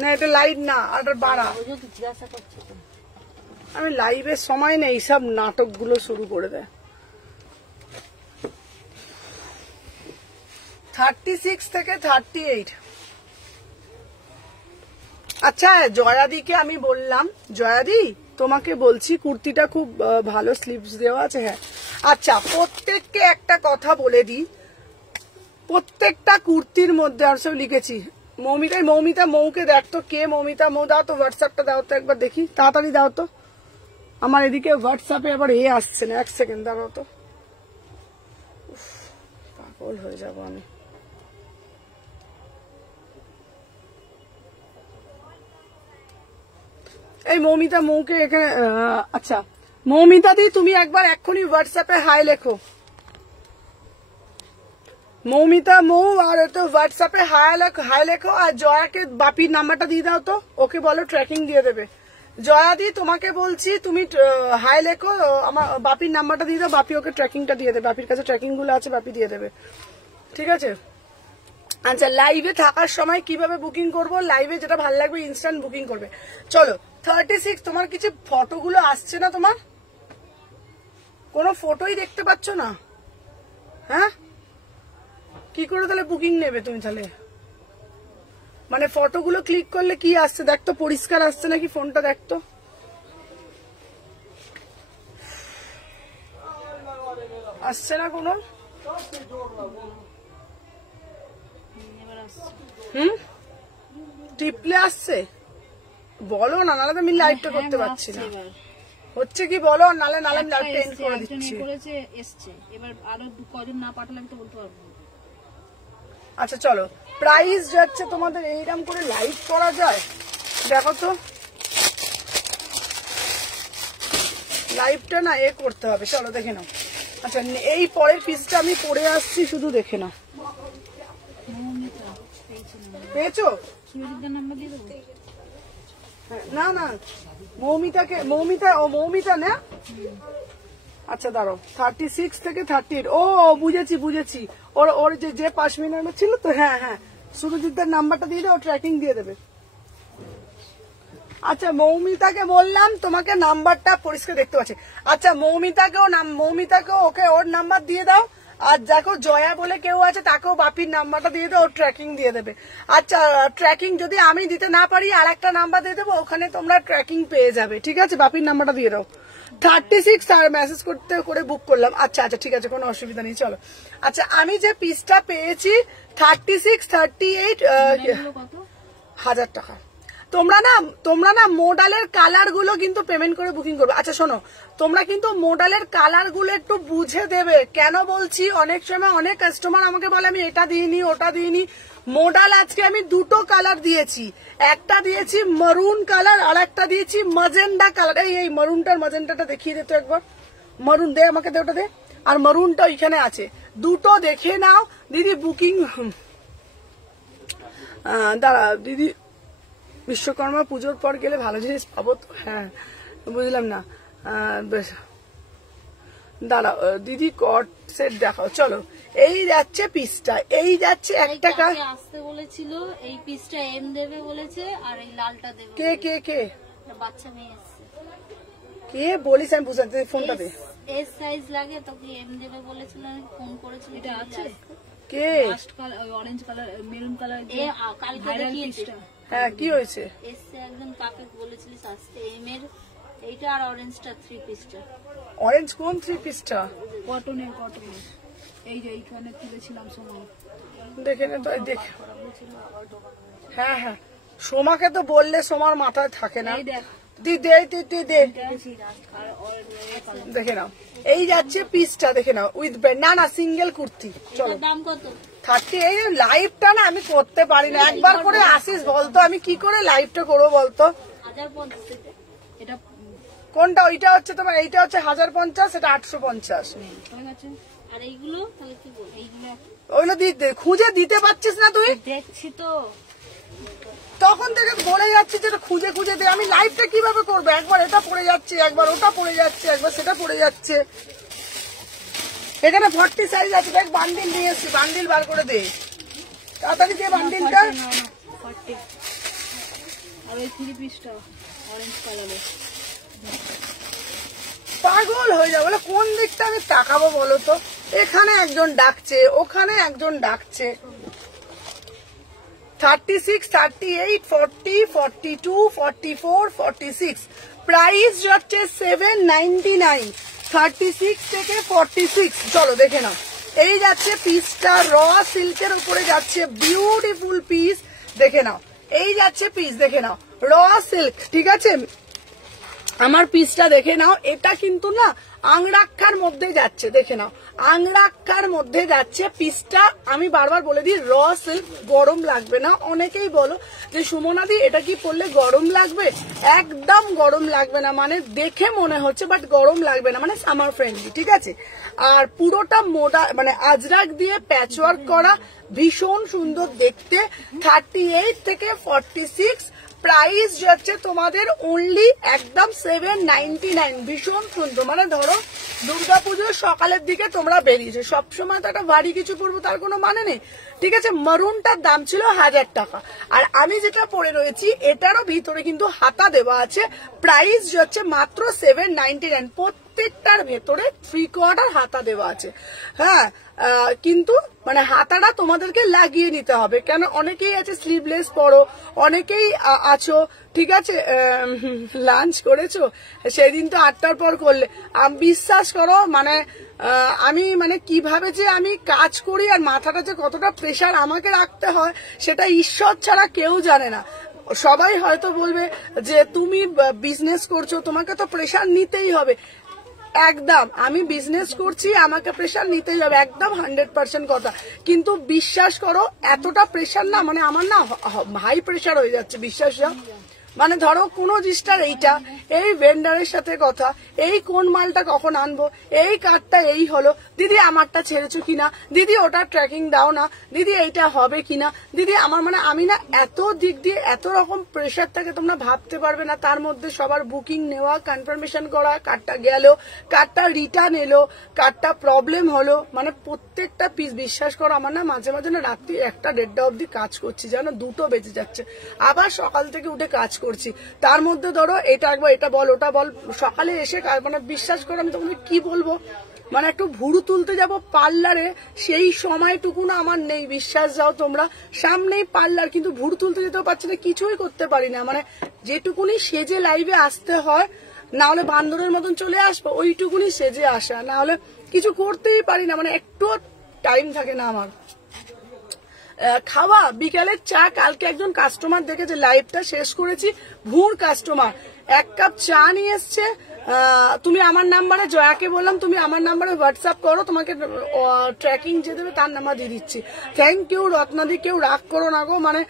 না এটা লাইট না, আর বাড়া। আমি লাইভের সময় না এইসব নাটকগুলো শুরু করে দেয়। 36 থেকে 38। আচ্ছা জয়াদিকে আমি বললাম, জয়াদি তোমাকে বলছি কুর্তিটা খুব ভালো স্লিভস দেওয়া আছে। হ্যাঁ আচ্ছা, প্রত্যেককে একটা কথা বলে দিই, প্রত্যেকটা কুর্তির মধ্যে আর সব লিখেছি। মৌমিতা মৌকে দেখ তো, কে মৌমিতা মৌ, দাও তো হোয়াটসঅ্যাপটা দাও তো একবার দেখি, তাড়াতাড়ি দাও তো। আমার এদিকে হোয়াটসঅ্যাপে আবার আসছে না, 1 সেকেন্ড দাঁড়াও তো, পাগল হয়ে যাবো আমি। এই মৌমিতা মৌকে এখানে, আচ্ছা মৌমিতা দি তুমি একবার এক্ষুনি হোয়াটসঅ্যাপে হাই লেখো। মৌমিতা মৌ আর তো হোয়াটসঅ্যাপে হাই লেখো, আর জয়াকে বাপির নাম্বারটা দিয়ে দাও তো, ওকে বলো ট্র্যাকিং দিয়ে দেবে। জয়া দি তোমাকে বলছি তুমি হাই লেখো, আমার বাপির নাম্বারটা দিয়ে দাও, বাপি ওকে ট্র্যাকিংটা দিয়ে দেবে, বাপির কাছে ট্র্যাকিং গুলো আছে, বাপি দিয়ে দেবে, ঠিক আছে? আচ্ছা লাইভে থাকার সময় কিভাবে বুকিং করব, লাইভে যেটা ভালো লাগবে ইনস্ট্যান্ট বুকিং করবে। চলো 36, তোমার কিছু ফটোগুলো আসছে না, তোমার কোনো ফটোই দেখতে পাচ্ছ না? হ্যাঁ কি করে তাহলে বুকিং নেবে তুমি? তাহলে মানে ফটোগুলো ক্লিক করলে কি আসছে দেখতো, পরিষ্কার আসছে নাকি ফোনটা দেখতো। আসছে না কোনো? টিপলে আসছে, বলো না, নাহলে আমি লাইভটা করতে পারছি না। হচ্ছে কি বলো, নালে নালে লাইভটা এন্ড করে দিচ্ছি। এবার আরো কজন না পাঠালে আমি তো বলতে পারবো। আচ্ছা চলো, প্রাইস যাচ্ছে তোমাদের, এইরকম করে লাইভ করা যায়? দেখো তো লাইভটা না করতে হবে, চলো দেখে নাও। আচ্ছা এই পরের পিসটা আমি পরে আসছি, শুধু দেখে নাও। পেয়েছো? না না মৌমিতা না। আচ্ছা দাঁড়াও, 36 থেকে 38। ও বুঝেছি, ওর যে পাশমিনার ছিল তো। হ্যাঁ হ্যাঁ, সুরজিৎদার নাম্বারটা দিয়ে দাও, ট্র্যাকিং দিয়ে দেবে। আচ্ছা মৌমিতাকে বললাম তোমাকে নাম্বারটা পরিষ্কার দেখতে পাচ্ছি। আচ্ছা মৌমিতাকেও ওকে ওর নাম্বার দিয়ে দাও, আর দেখো জয়া বলে কেউ আছে তাকেও বাপির নাম্বারটা দিয়ে দাও, ওর ট্র্যাকিং দিয়ে দেবে। আচ্ছা ট্র্যাকিং যদি আমি দিতে না পারি আর একটা নাম্বার দিয়ে দেবো, ওখানে তোমরা ট্র্যাকিং পেয়ে যাবে, ঠিক আছে? বাপির নাম্বারটা দিয়ে দাও। 36 আর মেসেজ করতে করে বুক করলাম। আচ্ছা আচ্ছা ঠিক আছে, কোনো অসুবিধা নেই, চলো। আচ্ছা আমি যে পিসটা পেয়েছি 36, 38 1000 টাকা। তোমরা না মোডালের কালার গুলো কিন্তু পেমেন্ট করে বুকিং করবে। আচ্ছা শোনো, তোমরা কিন্তু মোডালের কালার গুলো একটু বুঝে দেবে। কেন বলছি, অনেক সময় অনেক কাস্টমার আমাকে বলে আমি এটা দিইনি ওটা দিইনি। মোডাল আজকে আমি দুটো কালার দিয়েছি, একটা দিয়েছি মারুন কালার আর একটা দিয়েছি মাজেন্ডা কালার। এই মারুনটার মাজেন্ডাটা দেখিয়ে দে তো একবার। মারুন দে, আমাকে দে, ওটা দে। আর মারুনটা ওইখানে আছে, দুটো দেখে নাও দিদি। বুকিং দাঁড়া দিদি, বিশ্বকর্মা পুজোর পর গেলে ভালো জিনিস পাবো তো? হ্যাঁ বুঝলাম না, বেশ দাঁড়াও দিদি, কট সেট দেখাও। চলো এই যাচ্ছে পিসটা, এই যাচ্ছে 1 টাকা আসতে বলেছিল, এই পিসটা এম দেবে বলেছে, আর এই লালটা দেবে। কে কে কে বাচ্চা মেয়ে আসছে। কে বলিস? আমি বুঝতে, ফোনটা দে। এস সাইজ লাগে তো, কি এম দেবে বলেছিল, ফোন করেছিল। এটা আছে কে? অরেঞ্জ কালার, মেরুন কালার, কালকে দেখিয়েছি। হ্যাঁ কি হয়েছে? এসছে একজন, কাকে বলেছিলিস আসতে এম এর, এইটা আর অরেঞ্জটা 3 পিসটা। অরেঞ্জ কোন 3 পিসটা? কটনের, এই যে এইখানে তুলেছিলাম সময়, দেখে নে তো, দেখ। হ্যাঁ হ্যাঁ, সোমাকে তো বললে সোমার মাথায় থাকে না। তুই দে দেখে নাও, এই যাচ্ছে পিসটা দেখে নাও উইথ না না সিঙ্গেল কুর্তি। চলো দাম কত? 30। এই লাইভটা না আমি করতে পারি না, একবার করে আসিস বলতো, আমি কি করে লাইভটা করবো বলতো? 1050 এটা কোনটা? ওইটা হচ্ছে তোমার, এইটা হচ্ছে 1050, এটা 850। আর এইগুলো তাহলে কি বল? এইগুলো ওইগুলো খুঁজে দিতে পারছিস না তুই? দেখছি তো তখন থেকে বলে যাচ্ছি যে খুঁজে খুঁজে দে। আমি লাইভটা কিভাবে করবো? একবার এটা পড়ে যাচ্ছে, একবার ওটা পড়ে যাচ্ছে, একবার সেটা পড়ে যাচ্ছে। এখানে 40 সাইজ আছে, দেখ বান্ডিল নিয়ে এসছি, বান্ডিল বার করে দে তাড়াতাড়ি, যে বান্ডিলটা। 40 আর এই 3 পিসটা অরেঞ্জ কালারের। পাগল হয়ে যাবো, বলে কোন দিকটা আমি তাকাবো বলো তো? এখানে একজন ডাকছে, ওখানে একজন ডাকছে। 36, 38, 40, 42, 44, 46 প্রাইস যাচ্ছে 799। 36 থেকে 46। চলো দেখে নাও, এই যাচ্ছে পিসটা, র সিল্কের উপরে যাচ্ছে, বিউটিফুল পিস। দেখে নাও, এই যাচ্ছে পিস, দেখে নাও র সিল্ক। ঠিক আছে, আমার পিসটা দেখে নাও। এটা কিন্তু না আংরাক্ষার মধ্যে যাচ্ছে, দেখে নাও আংরাক্ষার মধ্যে যাচ্ছে পিসটা। আমি বারবার বলে দিই, র সিল্ক, গরম লাগবে না। অনেকেই বলো যে সুমনাদি এটা কি পরলে গরম লাগবে? একদম গরম লাগবে না, মানে দেখে মনে হচ্ছে বাট গরম লাগবে না, মানে সামার ফ্রেন্ডলি। ঠিক আছে, আর পুরোটা মোটা মানে আজরাক দিয়ে প্যাচওয়ার্ক করা, ভীষণ সুন্দর দেখতে। 38 থেকে 46 প্রাইস যাচ্ছে তোমাদের অনলি একদম 799। ভীষণ সুন্দর, মানে ধরো দুর্গাপুজোর সকালের দিকে তোমরা বেরিয়েছো, সবসময় তো একটা ভারী কিছু পরবো তার কোনো মানে নেই। ঠিক আছে, মারুনটার দাম ছিল 1000 টাকা, আর আমি যেটা পরে রয়েছি এটারও ভিতরে কিন্তু হাতা দেওয়া আছে। প্রাইস যাচ্ছে মাত্র 799। প্রত্যেকটার ভেতরে 3/4 হাতা দেওয়া আছে। হ্যাঁ, কিন্তু মানে হাতাটা তোমাদেরকে লাগিয়ে নিতে হবে, কেন অনেকেই আছে স্লিভলেস পরো, অনেকেই আছো ঠিক আছে লাঞ্চ করেছো সেদিন তো 8টার পর করলে। বিশ্বাস করো মানে আমি মানে কিভাবে যে আমি কাজ করি আর মাথাটা যে কতটা প্রেশার আমাকে রাখতে হয় সেটা ঈশ্বর ছাড়া কেউ জানে না। সবাই হয়তো বলবে যে তুমি বিজনেস করছো, তোমাকে তো প্রেশার নিতেই হবে। একদম, আমি বিজনেস করছি, আমাকে প্রেশার নিতেই হবে, একদম 100% কথা। কিন্তু বিশ্বাস করো এতটা প্রেশার না, মানে আমার না হাই প্রেশার হয়ে যাচ্ছে, বিশ্বাস যাও। মানে ধরো কোন জিনিসটার এইটা, এই ভেন্ডারের সাথে কথা, এই কোন মালটা কখন আনবো, এই কার্ডটা এই হলো, দিদি আমারটা ছেড়েছো কিনা, দিদি ওটা ট্র্যাকিং দাও না, দিদি এইটা হবে কিনা, দিদি আমার মানে আমি না এত দিক দিয়ে এত রকম প্রেশার থাকে তোমরা ভাবতে পারবে না। তার মধ্যে সবার বুকিং নেওয়া, কনফার্মেশন করা, কার্ডটা গেল, কার্ডটা রিটার্ন এলো, কার্ডটা প্রবলেম হলো, মানে প্রত্যেকটা পিস বিশ্বাস করো আমার না মাঝে মাঝে না রাত্রি 1টা-1:30 অব্দি কাজ করছি, জানো 2টো বেজে যাচ্ছে, আবার সকাল থেকে উঠে কাজ করছি। তার মধ্যে ধরো এটা একবার এটা বল ওটা বল, সকালে এসে মানে বিশ্বাস করো আমি তোমাদের কি বলবো, মানে একটু ভুরু তুলতে যাব পার্লারে, সেই সময়টুকু না আমার নেই, বিশ্বাস যাও তোমরা। সামনেই পার্লার, কিন্তু ভুরু তুলতে যেতেও পারছি না, কিছুই করতে পারি না, মানে যেটুকুনি সেজে লাইভে আসতে হয়, না হলে বান্দরের মতন চলে আসবো, ওইটুকুনি সেজে আসা, না হলে কিছু করতেই পারি না, মানে একটু টাইম থাকে না আমার। খাওয়া বিকালের চা, কালকে একজন কাস্টমার দেখে যে লাইভটা শেষ করেছি, ভুঁড় কাস্টমার 1 কাপ চা নিয়ে এসছে। তুমি আমার নাম্বারে, জয়াকে বললাম তুমি আমার নাম্বারে হোয়াটসঅ্যাপ করো, তোমাকে ট্র্যাকিং যে দেবে তার নাম্বার দিয়ে দিচ্ছি। থ্যাংক ইউ রত্নাদি, কেউ রাগ করো না গো, মানে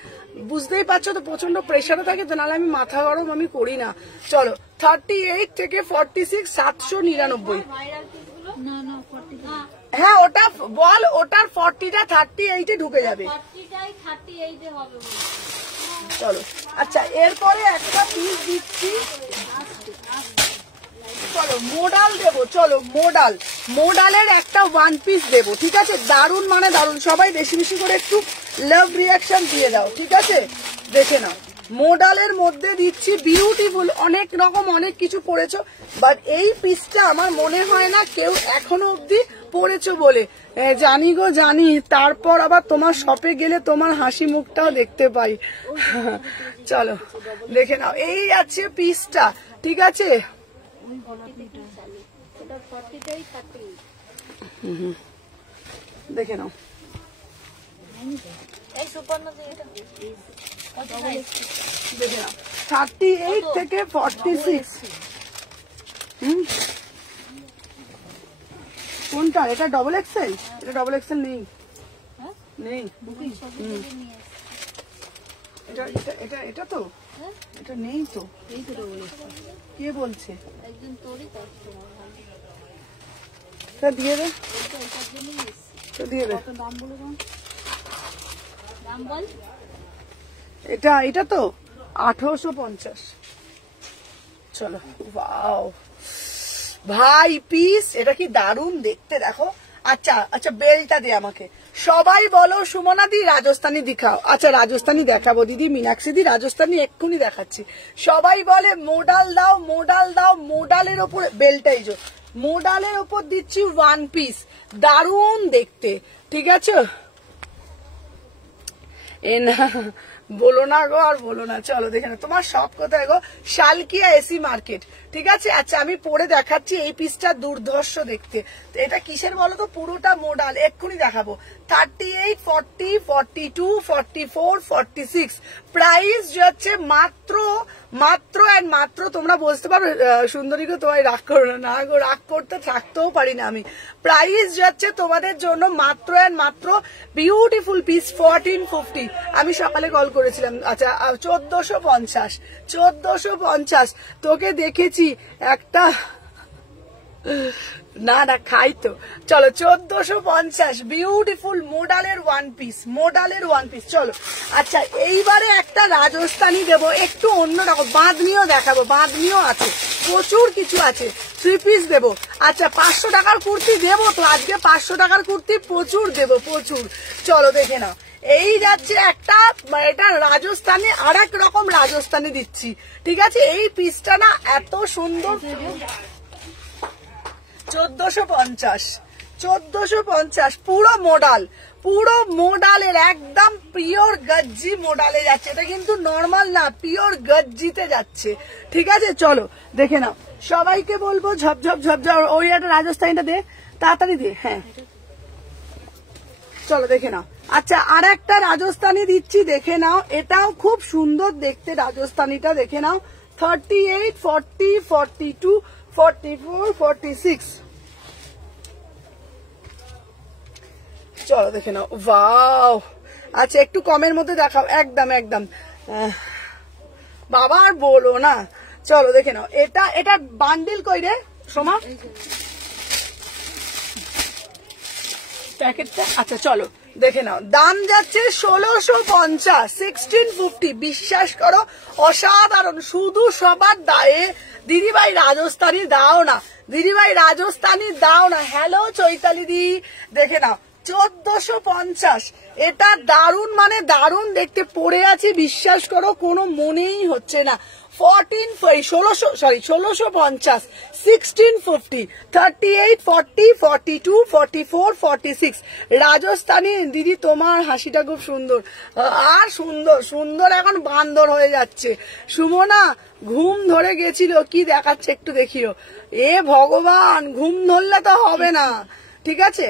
বুঝতেই পারছো তো প্রচন্ড প্রেশারে থাকে তো, নাহলে আমি মাথা গরম আমি করি না। চলো 38 থেকে 46 799। হ্যাঁ ওটা বল, ওটার 40টা 38-এ ঢুকে যাবে। চলো আচ্ছা, এরপরে একটা পিস দিচ্ছি, চলো মোডাল দেবো, চলো মোডালের একটা 1 পিস দেবো, ঠিক আছে? দারুন মানে দারুন, সবাই বেশি বেশি করে একটু লাভ রিয়াকশন দিয়ে দাও, ঠিক আছে? দেখে নাও, মোডালের মধ্যে দিচ্ছি বিউটিফুল, অনেক রকম অনেক কিছু পরেছো, বাট এই পিসটা আমার মনে হয় না কেউ এখনো অব্দি পরেছো বলে। জানি গো জানি, তারপর আবার তোমার শপে গেলে তোমার হাসি মুখটাও দেখতে পাই। চলো দেখে নাও, এই আছে পিসটা, ঠিক আছে? দেখে নাও, দেখে নাও 38 থেকে 46। কোনটা? এটা ডবল এক্সেল? এটা ডবল এক্সেল নেই, হ্যাঁ নেই। বুকিং ছবি তুলে নিয়ে এসেছি। এটা এটা এটা এটা তো হ্যাঁ এটা নেই তো। এই তো ডবল এক্সেল। কে বলছে? একজন তোরই কাস্টমার ভালো। তা দিয়ে দে, এই তো এটার জন্যই এসেছি। তো দিয়ে দে। কত দাম বলো তো? দাম বল। এটা এটা তো 1850। চলো, ওয়াও ভাই পিস, এটা কি দারুণ দেখতে দেখো। আচ্ছা আচ্ছা, বেলটা দে আমাকে। সবাই বলো সুমনা দি রাজস্থানি দেখাও। আচ্ছা রাজস্থানি দেখাবো দিদি, মীনাক্ষী দি রাজস্থানি এক্ষুনি দেখাচ্ছি। সবাই বলে মোডাল দাও, মোডাল দাও। মোডালের ওপর বেলটাই যে মোডালের ওপর দিচ্ছি ওয়ান পিস, দারুণ দেখতে। ঠিক আছে, এ না বলো না গো, আর বলো না। চলো দেখে না তোমার সব কোথায় গো? Salkia AC market. ঠিক আছে, আচ্ছা আমি পরে দেখাচ্ছি। এই পিসটা দুর্ধর্ষ দেখতে। তো এটা কিসের বলো তো? পুরোটা মোডাল, এক্ষুনি দেখাবো। 38, 40, 42, 44, 46 প্রাইস যাচ্ছে মাত্র মাত্র এন্ড মাত্র। তোমরা বুঝতে পারবে সুন্দরী গো, তোমায় রাগ করো না। না গো, রাগ করতে থাকতেও পারি না আমি। প্রাইস যাচ্ছে তোমাদের জন্য মাত্র এন্ড মাত্র বিউটিফুল পিস 1450। আমি সকালে কল করেছিলাম। আচ্ছা 1450, 1450। তোকে দেখেছি একটা, না না খাই তো। চলো 1450 বিউটিফুল মোডালের ওয়ান পিস, মোডালের ওয়ান পিস। চলো আচ্ছা এইবারে একটা রাজস্থানি দেবো, একটু অন্যরকম। বাঁধনিও দেখাবো, বাঁধনিও আছে, প্রচুর কিছু আছে। 3 পিস দেবো। আচ্ছা 500 টাকার কুর্তি দেবো তো আজকে, 500 টাকার কুর্তি প্রচুর দেবো, প্রচুর। চলো দেখে নাও, এই যাচ্ছে একটা, এটা রাজস্থানে আর এক রকম রাজস্থানে দিচ্ছি। ঠিক আছে, এই পিসটা না এত সুন্দর। 1450, 1450 পুরো মোডাল, পুরো মোডালের একদম পিওর গজ্জি মোডালে যাচ্ছে। এটা কিন্তু নর্মাল না, পিওর গজ্জিতে যাচ্ছে। ঠিক আছে, চলো দেখে নাও। সবাইকে বলবো ঝপঝপ ঝপঝপ। ওই একটা রাজস্থানীটা দে, তাড়াতাড়ি দে। হ্যাঁ চলো দেখে নাও। আচ্ছা আর একটা রাজস্থানী দিচ্ছি, দেখে নাও। এটাও খুব সুন্দর দেখতে, রাজস্থানীটা দেখে নাও। 38, 40, 42, 44, 46। চলো দেখে নাও। ওয়াও, আচ্ছা একটু কমের মধ্যে দেখাও। একদম একদম বাবা, আর বলো না। চলো দেখে নাও। এটা এটা বান্ডিল কই রে সোমা? প্যাকেটটা। আচ্ছা চলো দেখে নাও। দাম যাচ্ছে 1650, 1650। বিশ্বাস করো অসাধারণ। শুধু সবার দায়ে দিদিভাই রাজস্থানী দাও না, দিদিভাই রাজস্থানী দাও না। হ্যালো চৈতালি দি, দেখে নাও 1450। এটা দারুণ, মানে দারুণ দেখতে। পড়ে আছি, বিশ্বাস করো কোনো মনেই হচ্ছে না। 1650, 1650, 38, 40, 42, 44, 46 রাজস্থানী। দিদি তোমার হাসিটা খুব সুন্দর, আর সুন্দর সুন্দর এখন বান্দর হয়ে যাচ্ছে। সুমনা ঘুম ধরে গেছিল, কি দেখাচ্ছে একটু দেখিও। এ ভগবান, ঘুম ধরলে তো হবে না। ঠিক আছে,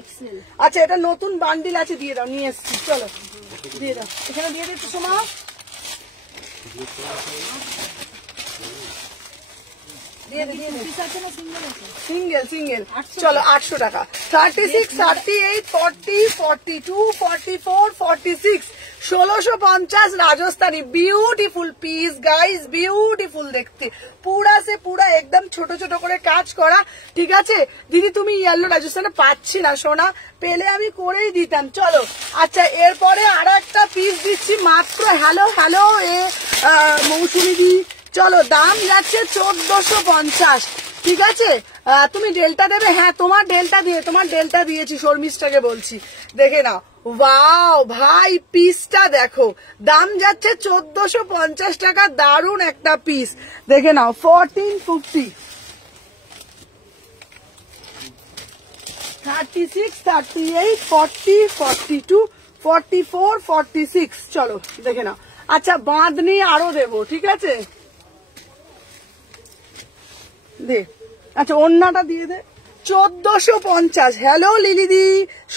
এক্সেল। আচ্ছা এটা নতুন বান্ডিল আছে, দিয়ে দাও। নিয়ে এসছি, চলো দিয়ে দাও। এখানে দিয়ে দিচ্ছি সোমা। Single single. চলো 800 টাকা। 36, 38, 40, 42, 44, 46 1650 Rajasthani. Beautiful piece guys, beautiful দেখতে। পুরা সে পুরা একদম ছোট ছোট করে কাজ করা। ঠিক আছে দিদি, তুমি ইয়েলো রাজস্থানে পাচ্ছি না সোনা, পেলে আমি করেই দিতাম। চলো আচ্ছা এরপরে আর একটা পিস দিচ্ছি মাত্র। হ্যালো হ্যালো এ মৌসুমি দি। চলো দাম যাচ্ছে 1450। ঠিক আছে, তুমি ডেলটা দেবে? হ্যাঁ তোমার ডেলটা দিয়ে, তোমার ডেলটা দিয়েছি, শর্মিষ্ঠাকে বলছি। দেখে নাও। ওয়াও ভাই পিসটা দেখো, দাম যাচ্ছে 1450 টাকা। দারুণ একটা পিস, দেখে নাও। 1450, 36, 38, 40, 42, 44, 46 চলো দেখে নাও। আচ্ছা বাঁধনি আরো দেবো, ঠিক আছে দে। আচ্ছা ওন্নাটা দিয়ে দে। 1450। হ্যালো লিলিদি,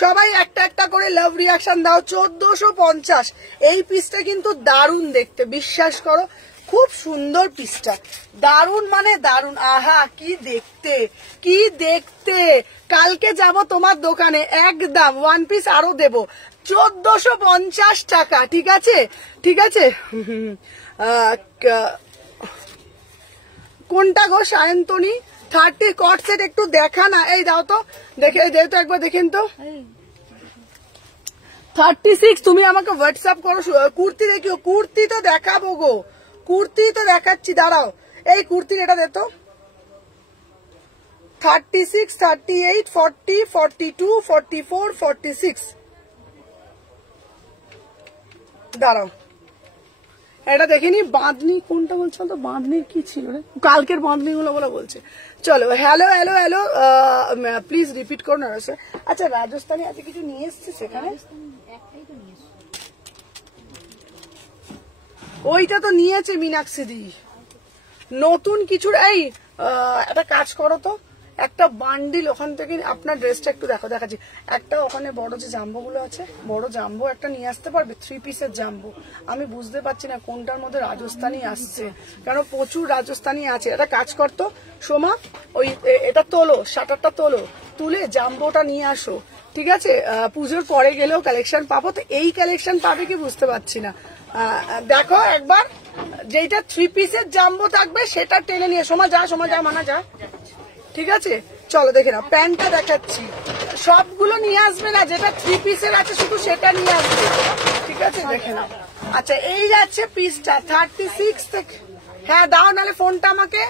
সবাই একটা একটা করে লাভ রিয়াকশন দাও। 1450। এই পিসটা কিন্তু দারুণ দেখতে, বিশ্বাস করো খুব সুন্দর পিসটা, দারুন মানে দারুন। আহা কি দেখতে, কি দেখতে। কালকে যাব তোমার দোকানে, একদম ওয়ান পিস আরো দেবো 1450 টাকা। ঠিক আছে, ঠিক আছে। কোনটা গো সায়ন্তনী? 30 কট সেট একটু দেখা না, এই দাও তো, দেখে দেও তো একবার, দেখেন তো। 36 তুমি আমাকে হোয়াটসঅ্যাপ করো। কুর্তি দেখিও, কুর্তি তো দেখাবো গো, কুর্তি তো দেখাচ্ছি, দাঁড়াও। এই কুর্তির এটা দে তো। 36, 38, 40, 42, 44, 46। দাঁড়াও এটা দেখিনি। বাঁধনি কোনটা বলছো তো? বাঁধনির কি ছিল রে? কালকের বাঁধনি গুলো বলে বলছে। চলো, hello hello hello, please repeat করো না। আচ্ছা রাজস্থানে আজকে কিছু নিয়ে এসছে সেখানে? ওইটা তো নিয়েছে মীনাক্ষী দি, নতুন কিছু। এই একটা কাজ করো তো, একটা বান্ডিল ওখান থেকে আপনার ড্রেসটা একটু দেখো, দেখাচ্ছি। একটা ওখানে বড় যে জাম্বো গুলো আছে, বড় জাম্বো একটা নিয়ে আসতে পারবে? 3 পিসের জাম্বো। আমি বুঝতে পারছি না কোনটার মধ্যে রাজস্থানী আসছে, কারণ প্রচুর রাজস্থানী আছে। একটা কাজ করতো সোমা, ওই এটা তোলো, শাটারটা তোলো, তুলে জাম্বোটা নিয়ে আসো। ঠিক আছে, পুজোর পরে গেলেও কালেকশন পাবো। তো এই কালেকশন পাবে কি বুঝতে পারছি না। দেখো একবার, যেটা 3 পিসের জাম্বো থাকবে সেটা টেনে নিয়ে। সোমা যা, সোমা যা, মানা যা। ঠিক আছে, চলো দেখে নাও। প্যান্টটা দেখাচ্ছি, সবগুলো নিয়ে আসবে না, যেটা 3 পিসের আছে শুধু সেটা নিয়ে আসবে। ঠিক আছে, দেখে নাও। আচ্ছা এই যাচ্ছে পিসটা 36 থেকে। হ্যাঁ দাও, নাহলে ফোনটা আমাকে।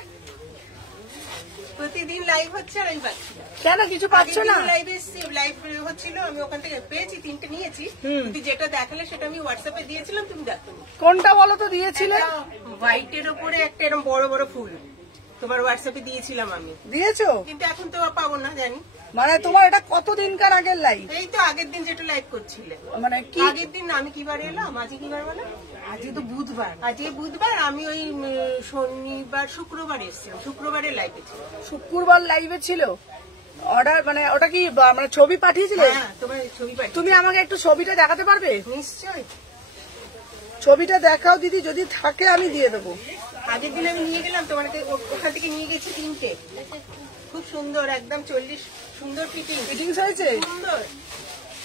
প্রতিদিন লাইভ হচ্ছে আর আমি পাচ্ছি না। কেন কিছু পাচ্ছ না? লাইভ এসেছি, লাইভ হচ্ছিল, আমি ওখান থেকে পেয়েছি, 3টে নিয়েছি। কিন্তু যেটা দেখালে সেটা আমি হোয়াটসঅ্যাপে দিয়েছিলাম, তুমি দেখো। কোনটা বলো তো দিয়েছিলে? হোয়াইটের ওপরে একটা এরকম বড় বড় ফুল তোমার হোয়াটসঅ্যাপে দিয়েছিলাম আমি। দিয়েছো? কিন্তু এখন তো পাবো না জানি। মানে তোমার এটা কতদিনকার আগের লাইভ? এই তো আগের দিন যেটা লাইভ করছিলে। মানে কি আগের দিন আমি কিবার এলাম, আজকে কিবার বলে, আজকে তো বুধবার। আজকে বুধবার, আমি ওই শনিবার শুক্রবার এসেছিলাম, শুক্রবারের লাইভে ছিল। শুক্রবার লাইভে ছিল অর্ডার, মানে ওটা কি মানে ছবি পাঠিয়েছিলে? হ্যাঁ, তোমার ছবি পাঠিয়ে। তুমি আমাকে একটু ছবিটা দেখাতে পারবে? নিশ্চয়, ছবিটা দেখাও দিদি, যদি থাকে আমি দিয়ে দেবো। আগের দিন আমি নিয়ে গেলাম তোমাকে, ওখান থেকে নিয়ে গেছি 3টে, খুব সুন্দর, একদম 40 সুন্দর ফিটিং। ফিটিংস হয়েছে সুন্দর,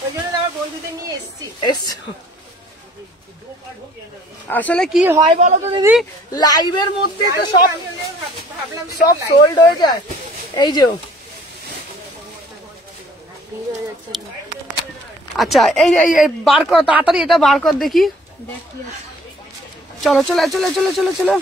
ওই জন্য আমার বন্ধুদের নিয়ে এসছি। এসছো? আসলে কি হয় বলো তো দিদি, লাইভের মধ্যে তো সব ভাবলাম সব সোল্ড হয়ে যায়। এই যে আচ্ছা, এই এই বার কর তাড়াতাড়ি, এটা বার কর দেখি। চলো চলো চলো চলো চলো চলো।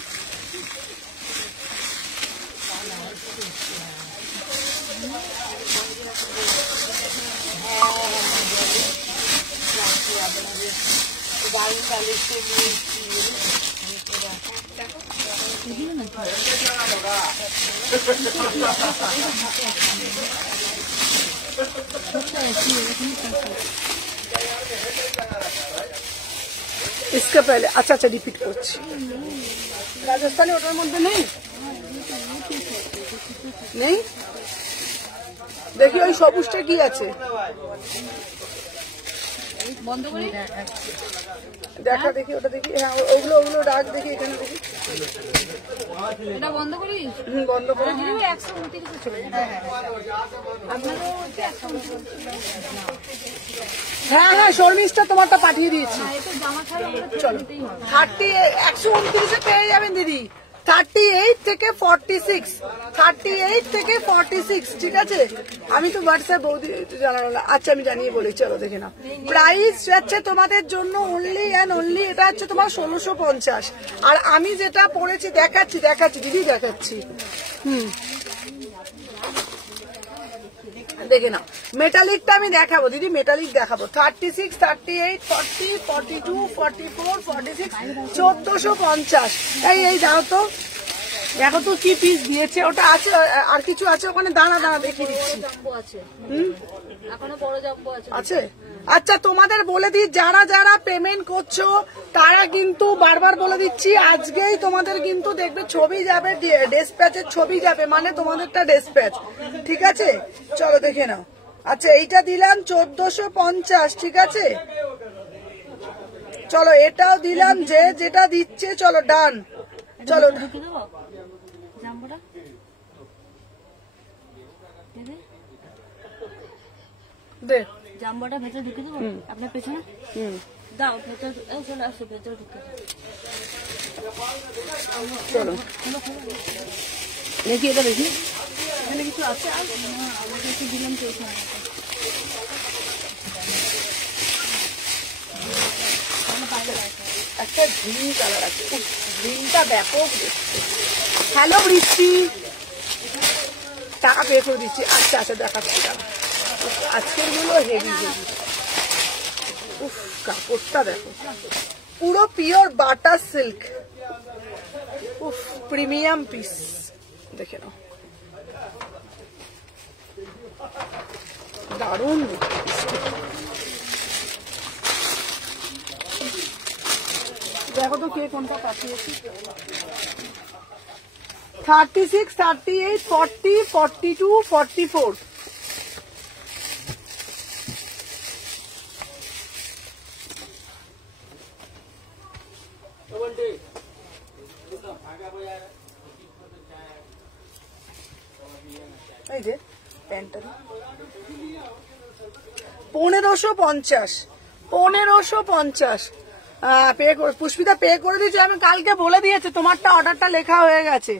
इसका पहले अच्छा अच्छा रिपीट করছি। রাজস্থানে ওটার মধ্যে নেই, নেই। দেখি ওই সবুজটা কি আছে, বন্ধ করি, দেখা দেখি ওটা দেখি। হ্যাঁ ওগুলো ওগুলো ডাক দেখি, এখানে দেখি। এটা বন্ধ করি, বন্ধ করে 129 চলে যাবে। আপনারও 129। হ্যাঁ হ্যাঁ শর্মিষ্ঠা তোমারটা পাঠিয়ে দিয়েছি। এটা জামা ছাড়া চলো 129 পেয়ে যাবেন দিদি। 38 থেকে 46, 38 থেকে 46। ঠিক আছে, আমি তো হোয়াটসঅ্যাপ বৌদি জানানো। আচ্ছা আমি জানিয়ে বলি, চলো দেখে নাও। প্রাইস যাচ্ছে তোমাদের জন্য অনলি অ্যান্ড অনলি, এটা হচ্ছে তোমার 1650। আর আমি যেটা পড়েছি দেখাচ্ছি, দেখাচ্ছি দিদি, দেখাচ্ছি। দেখে নাও, মেটালিকটা আমি দেখাবো দিদি, মেটালিক দেখাবো। 36, 38, 40, 42, 44, 46, 1450। এই দাও তো, দেখো তো কি পিস দিয়েছে। ওটা আছে আর কিছু আছে ওখানে, দাঁড়া দাঁড়া দেখিয়ে দিচ্ছি। এখনো বড় জাম্বো আছে। আছে? আচ্ছা তোমাদের বলে দিই, যারা যারা পেমেন্ট করছো তারা কিন্তু বারবার বলে দিচ্ছি, আজকেই তোমাদের কিন্তু দেখবে ছবি যাবে, ডেসপ্যাচের ছবি যাবে, মানে তোমাদেরটা ডেসপ্যাচ। ঠিক আছে, চলো দেখে নাও। আচ্ছা এইটা দিলাম 1450। ঠিক আছে, চলো এটাও দিলাম, যে যেটা দিচ্ছে চলো ডান। চলো ঢুকে দেবো জাম্বোটা দে জাম্বোটা ভেতরে ঢুকে দেবো আপনার পেছনে দাও ভেতরে চলে আসো ভেতরে ঢুকে চলো দেখি এটা দেখি এখানে কিছু আছে আমাকে একটু দিলাম পেছনে একটা গ্রিন কালার আছে, গ্রিনটা ব্যাপক দেখতে। হ্যালো বৃষ্টি, টাকা পে করে দিচ্ছি। আচ্ছা আচ্ছা দেখাচ্ছি টাকা। আজকের গুলো হেভি হেভি। উফ কাপড়টা দেখো, পুরো পিওর বাটার সিল্ক। উফ প্রিমিয়াম পিস, দেখে নাও দারুণ দেখো তো কে কোনটা পাঠিয়েছি। 36, 38, 40, 42, 44। এই যে প্যান্টটা 1550, 1550 পুষ্পিতা পে করে দিয়েছে। আমি কালকে বলে দিয়েছে, তোমারটা অর্ডারটা লেখা হয়ে গেছে।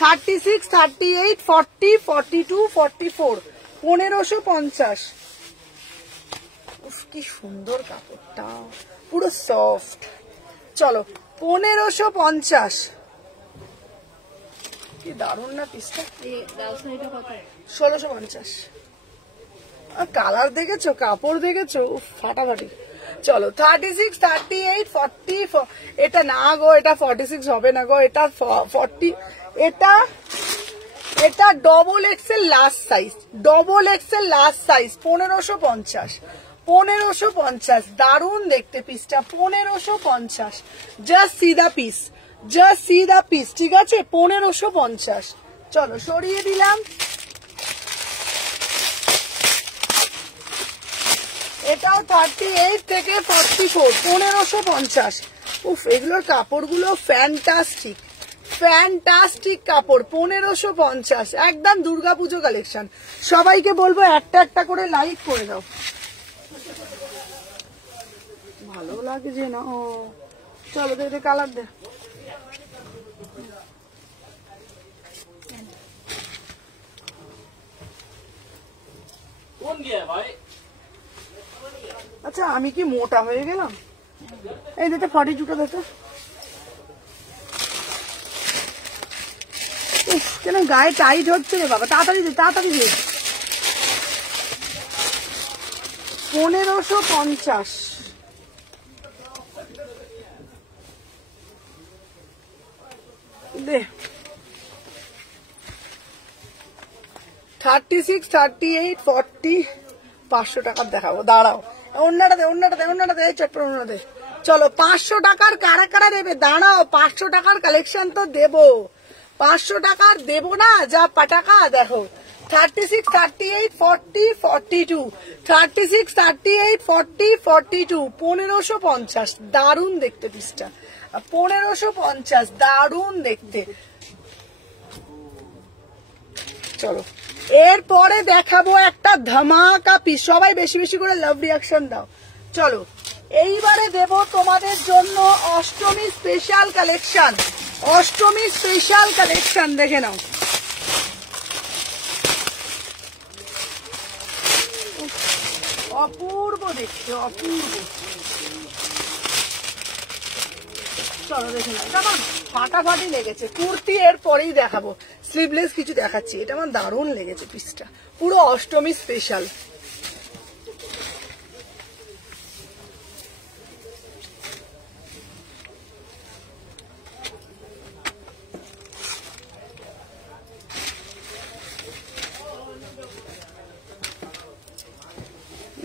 36, 38, 40, 42, 44, 1550। উফ কি সুন্দর কাপড়টা, পুরো সফট। চলো 1550, কি দারুণ না পিসটা। 1650। কালার দেখেছো, কাপড় দেখেছো, ফাটাফাটি। চলো 36, 38, 40, এটা না গো, এটা 46 হবে না গো, এটা 40, এটা double XL last size, double XL last size. 1550, 1550, দারুণ দেখতে পিসটা। 1550, just see the piece, just see the piece, ঠিক আছে। 1550। চলো সরিয়ে দিলাম। এটাও 38 থেকে 44, 1550। উফ এগুলোর কাপড়গুলো ফ্যান্টাস্টিক, ফ্যান্টাস্টিক কাপড়। 1550, একদম দুর্গাপুজো কালেকশন। সবাইকে বলবো একটা একটা করে লাইক করে দাও, ভালো লাগছে না। ও চলো দে কালার দে। আচ্ছা আমি কি মোটা হয়ে গেলাম? এই দিতে 42টা দেখো। কেন গায়ে টাইট হচ্ছে রে বাবা, তাড়াতাড়ি দে তাড়াতাড়ি দে। 1550, দে। 36, 38, 40, 500 টাকার দেখাবো, দাঁড়াও। অন্যটা দে, অন্যটা দে, অন্যটা দে, চটপট অন্য দে। চলো 500 টাকার কারা কারা দেবে, দাঁড়াও। 500 টাকার কালেকশন তো দেবো, 500 টাকার দেবো না, যা পাটাকা। দেখো 36, 38, 40, 42, 36, 38, 40, 42, 1550, দারুণ দেখতে পিসটা। 1550, দারুণ দেখতে। চলো এরপরে দেখাবো একটা ধামাকা পিস। সবাই বেশি বেশি করে লাভ রিয়াকশন দাও। চলো এইবারে দেব তোমাদের জন্য Ashtami special collection, Ashtami special collection, দেখে নাও। অপূর্ব দেখতে, অপূর্ব। চলো দেখে নাও, এটা আমার ফাটাফাটি লেগেছে। কুর্তি এর পরেই দেখাবো, স্লিভলেস কিছু দেখাচ্ছি। এটা আমার দারুণ লেগেছে পিসটা, পুরো অষ্টমী স্পেশাল।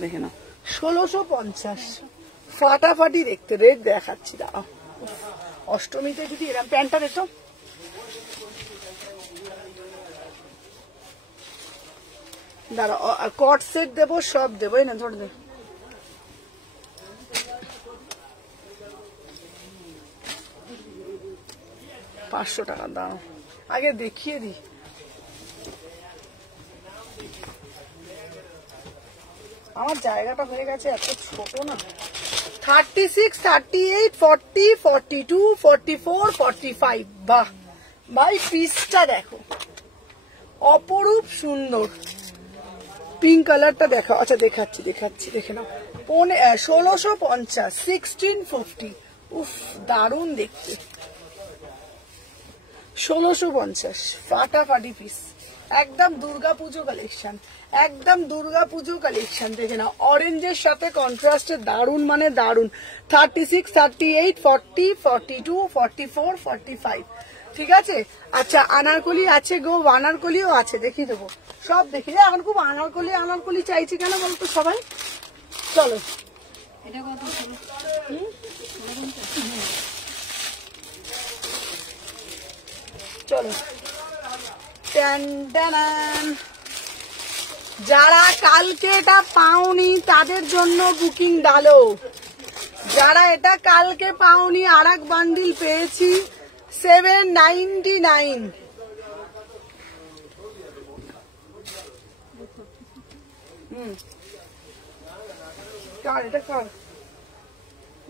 দেখে নাও 1650, ফাটাফাটি দেখতে। রেট দেখাচ্ছি, দাঁড়াও। অষ্টমীতে যদি এরকম প্যান্টটা দেখো, দাঁড়াও কট সেট দেবো, সব দেবো। এই না ধরে দে। 500 টাকা দাও, আগে দেখিয়ে দিই। আমার জায়গাটা হয়ে গেছে এত ছোট না। 36, 38, 40, 42, 44, 45। বাহ ভাই, পিসটা দেখো, অপরূপ সুন্দর। পিঙ্ক কালারটা দেখো। আচ্ছা দেখাচ্ছি দেখে নাও। 1650, 1650। উফ, দারুণ দেখতে। 1650, ফাটাফাটি পিস, একদম দুর্গাপুজো কালেকশন, একদম দুর্গাপুজো কালেকশন। দেখে নাও, অরেঞ্জের সাথে কন্ট্রাস্টে দারুণ মানে দারুণ। 36, 38, 40, 42, 44, 45। ঠিক আছে। আচ্ছা আনারকলি আছে গো, আনারকলিও আছে, দেখিয়ে দেবো সব দেখিয়ে। এখন খুব আনারকলি চাইছি কেন বলতো সবাই। চলো এটা কত? চলো। যারা কালকে এটা পাওনি তাদের জন্য বুকিং ডালো। যারা এটা কালকে পাওনি, আর এক বান্ডিল পেয়েছি 799। কার এটা? কার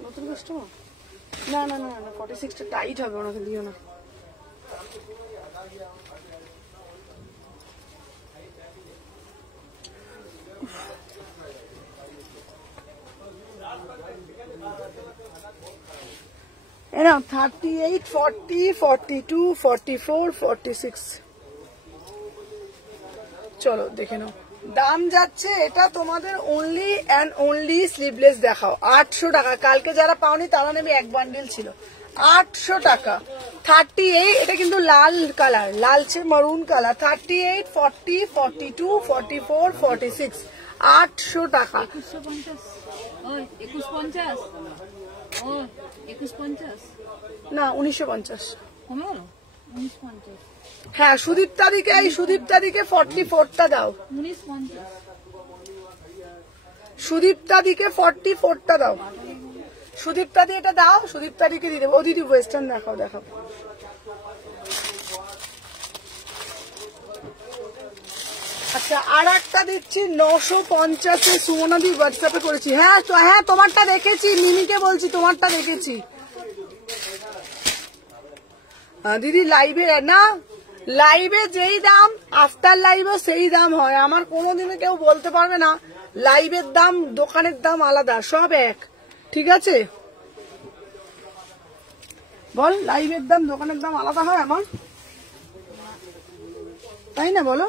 নতুন কাস্টমার? না না না না, 46টা টাইট হবে, ওনাকে দিও না। এরা 38, 40, 42, 44, 46। চলো দেখে নাও, দাম যাচ্ছে এটা তোমাদের অনলি অ্যান্ড অনলি স্লিভলেস দেখাও 800 টাকা। কালকে যারা পাওনি তারা নেবে, এক বান্ডিল ছিল 800 টাকা। 38, এটা কিন্তু লাল কালার, লালচে মারুন কালার। 38, 40, 42, 44, 46, 800 টাকা। 2150 না 1950 কমে গেল। 1950। হ্যাঁ, সুদীপ্তা দিকে 44টা দাও। 1950। সুদীপ্তা দিকে 44টা দাও। সুদীপ্তা দিয়ে এটা দাও, সুদীপ্তা দিকে দিয়ে দেবো। ও দিদি ওয়েস্টার্ন দেখাও। আচ্ছা আর একটা দিচ্ছি 950-এ। সুমনাদি হোয়াটসঅ্যাপে করেছি। হ্যাঁ তোমারটা দেখেছি, মিমিকে বলছি তোমারটা দেখেছি। দিদি লাইভে না, লাইভে যেই দাম আফটার লাইভে সেই দাম হয়। আমার কোনোদিনও কেউ বলতে পারবে না লাইভের দাম দোকানের দাম আলাদা, সব এক। ঠিক আছে, বল লাইভের দাম দোকানের দাম আলাদা হয় আমার, তাই না বলো?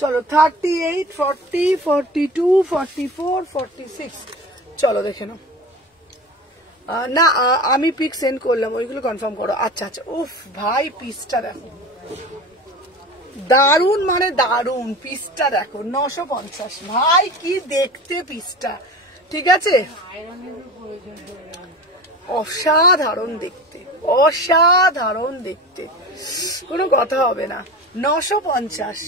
চলো 38, 40, 42, 44, 46। চলো দেখে নাও। না আমি পিক সেন্ড করলাম, ওইগুলো কনফার্ম করো। আচ্ছা উফ ভাই, পিসটা দেখো, দারুন মানে দারুন। পিসটা দেখো 950। ভাই কি দেখতে পিসটা, ঠিক আছে, অসাধারণ দেখতে, অসাধারণ দেখতে, কোনো কথা হবে না। 950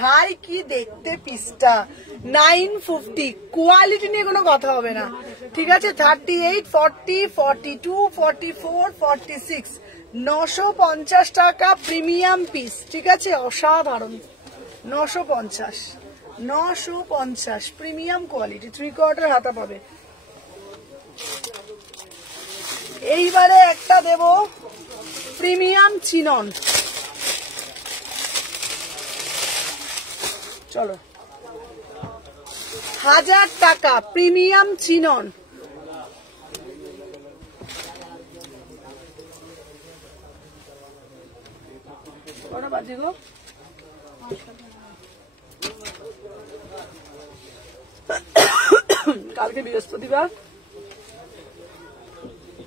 ভাই কি দেখতে পিসটা। 950, কোয়ালিটি নিয়ে কোনো কথা হবে না। ঠিক আছে, 38, 40, 42, 44, 46, 950 টাকা প্রিমিয়াম পিস। ঠিক আছে, অসাধারণ। 950 প্রিমিয়াম কোয়ালিটি, 3/4 হাতা পাবে। এইবারে একটা দেব প্রিমিয়াম চিনন। চলো 1000 টাকা প্রিমিয়াম চিনন। কটা বাজে গো? কালকে বৃহস্পতিবার,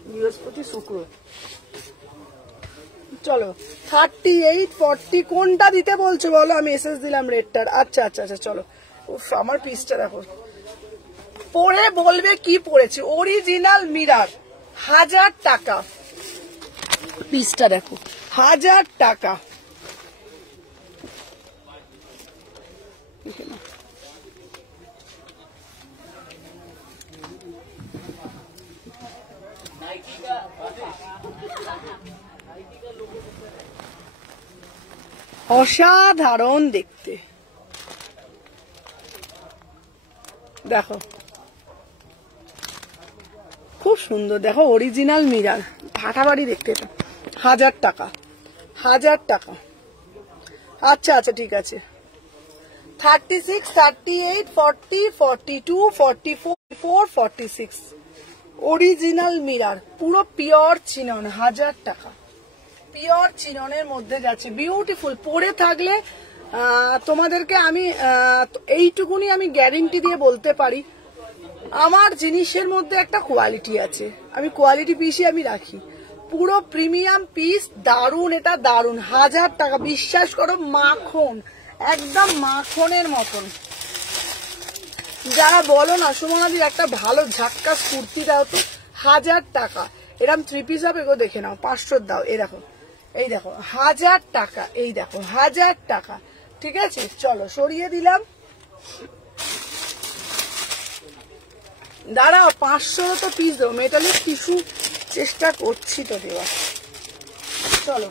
বৃহস্পতি শুক্র। চলো 38, 40 কোনটা দিতে বলছো বলো, আমি এসএস দিলাম রেডটার। আচ্ছা চলো। উফ আমার পিসটা দেখো, পরে বলবে কি পড়েছে। অরিজিনাল মিরার, 1000 টাকা পিসটা দেখো, 1000 টাকা। অসাধারণ দেখতে, দেখো খুব সুন্দর, দেখো অরিজিনাল মিরার, ফাটাবাড়ি দেখতে। এটা 1000 টাকা, 1000 টাকা। আচ্ছা আচ্ছা ঠিক আছে। 36, 38, 40, 42, 44, 46 অরিজিনাল মিরার, পুরো পিওর চিনন, 1000 টাকা। পিওর চিননের মধ্যে যাচ্ছে, বিউটিফুল। পরে থাকলে তোমাদেরকে আমি এইটুকুনি আমি গ্যারেন্টি দিয়ে বলতে পারি, আমার জিনিসের মধ্যে একটা কোয়ালিটি আছে, আমি কোয়ালিটি পিসই আমি রাখি। পুরো প্রিমিয়াম পিস, দারুন, এটা দারুন, 1000 টাকা। বিশ্বাস করো, মাখন, একদম মাখনের মতন। যারা বলো না সুমনাদি একটা ভালো ঝাক্কাস কুর্তি দাও তো, 1000 টাকা। এরকম 3 পিস হবে গো, দেখে নাও, 500 দাও। এই দেখো, এই দেখো, 1000 টাকা। এই দেখো, 1000 টাকা। ঠিক আছে, চলো সরিয়ে দিলাম। দাঁড়াও, 500 তো পিস দেবো, মেটালিক টিস্যু চেষ্টা করছি তো দেওয়া। চলো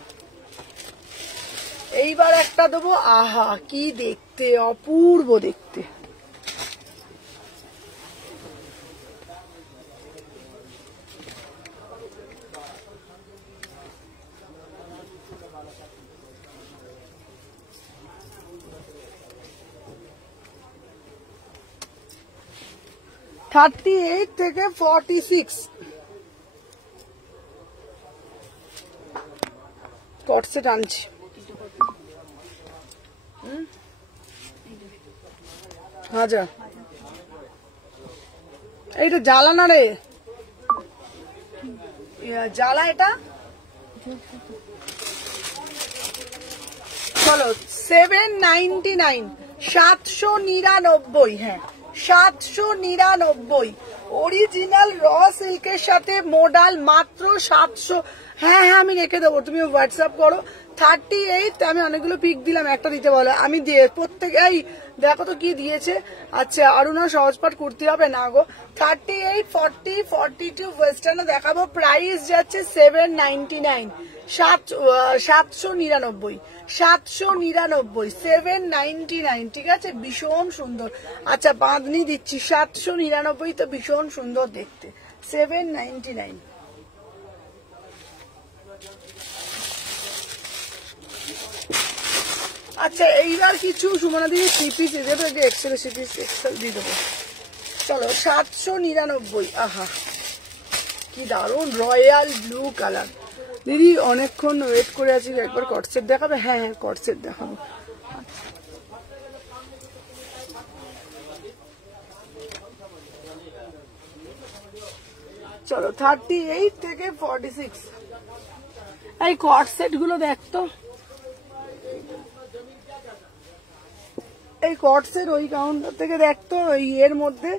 এইবার একটা দেবো, আহা কি দেখতে, অপূর্ব দেখতে। $38 থেকে 46 কটসেট আনছি। হাজার, এইটা জ্বালা না রে, জ্বালা এটা। চলো 799, 799, হ্যাঁ 799 অরিজিনাল র সিল্কের সাথে মোডাল, মাত্র 700। হ্যাঁ হ্যাঁ আমি রেখে দেবো, তুমি হোয়াটসঅ্যাপ করো। 38, আমি অনেকগুলো পিক দিলাম, একটা দিতে বলো, আমি দিয়ে প্রত্যেকে। এই দেখো তো কি দিয়েছে। আচ্ছা অরুণা সহজপাঠ কুর্তি হবে না গো। 38, 40, 42 ওয়েস্টার্নে দেখাবো, প্রাইস যাচ্ছে 799, 799, 799, 799। ঠিক আছে, ভীষণ সুন্দর। আচ্ছা বাঁধনি দিচ্ছি, 799 তো ভীষণ সুন্দর দেখতে, 799। আচ্ছা এইবার কিছু সুমনা দিদি 3 পিস এক্সেল দিয়ে দেবো। চলো 799। আহা কি দারুন, রয়্যাল ব্লু কালার। দিদি অনেকক্ষণ ওয়েট করে আছি, একবার কটসেট দেখাবে? হ্যাঁ হ্যাঁ কটসেট দেখাবো। চলো 38 থেকে 46 এই কটসেট গুলো দেখতো, এই কটসেট ওই কাউন্টার থেকে দেখতো, ওই এর মধ্যে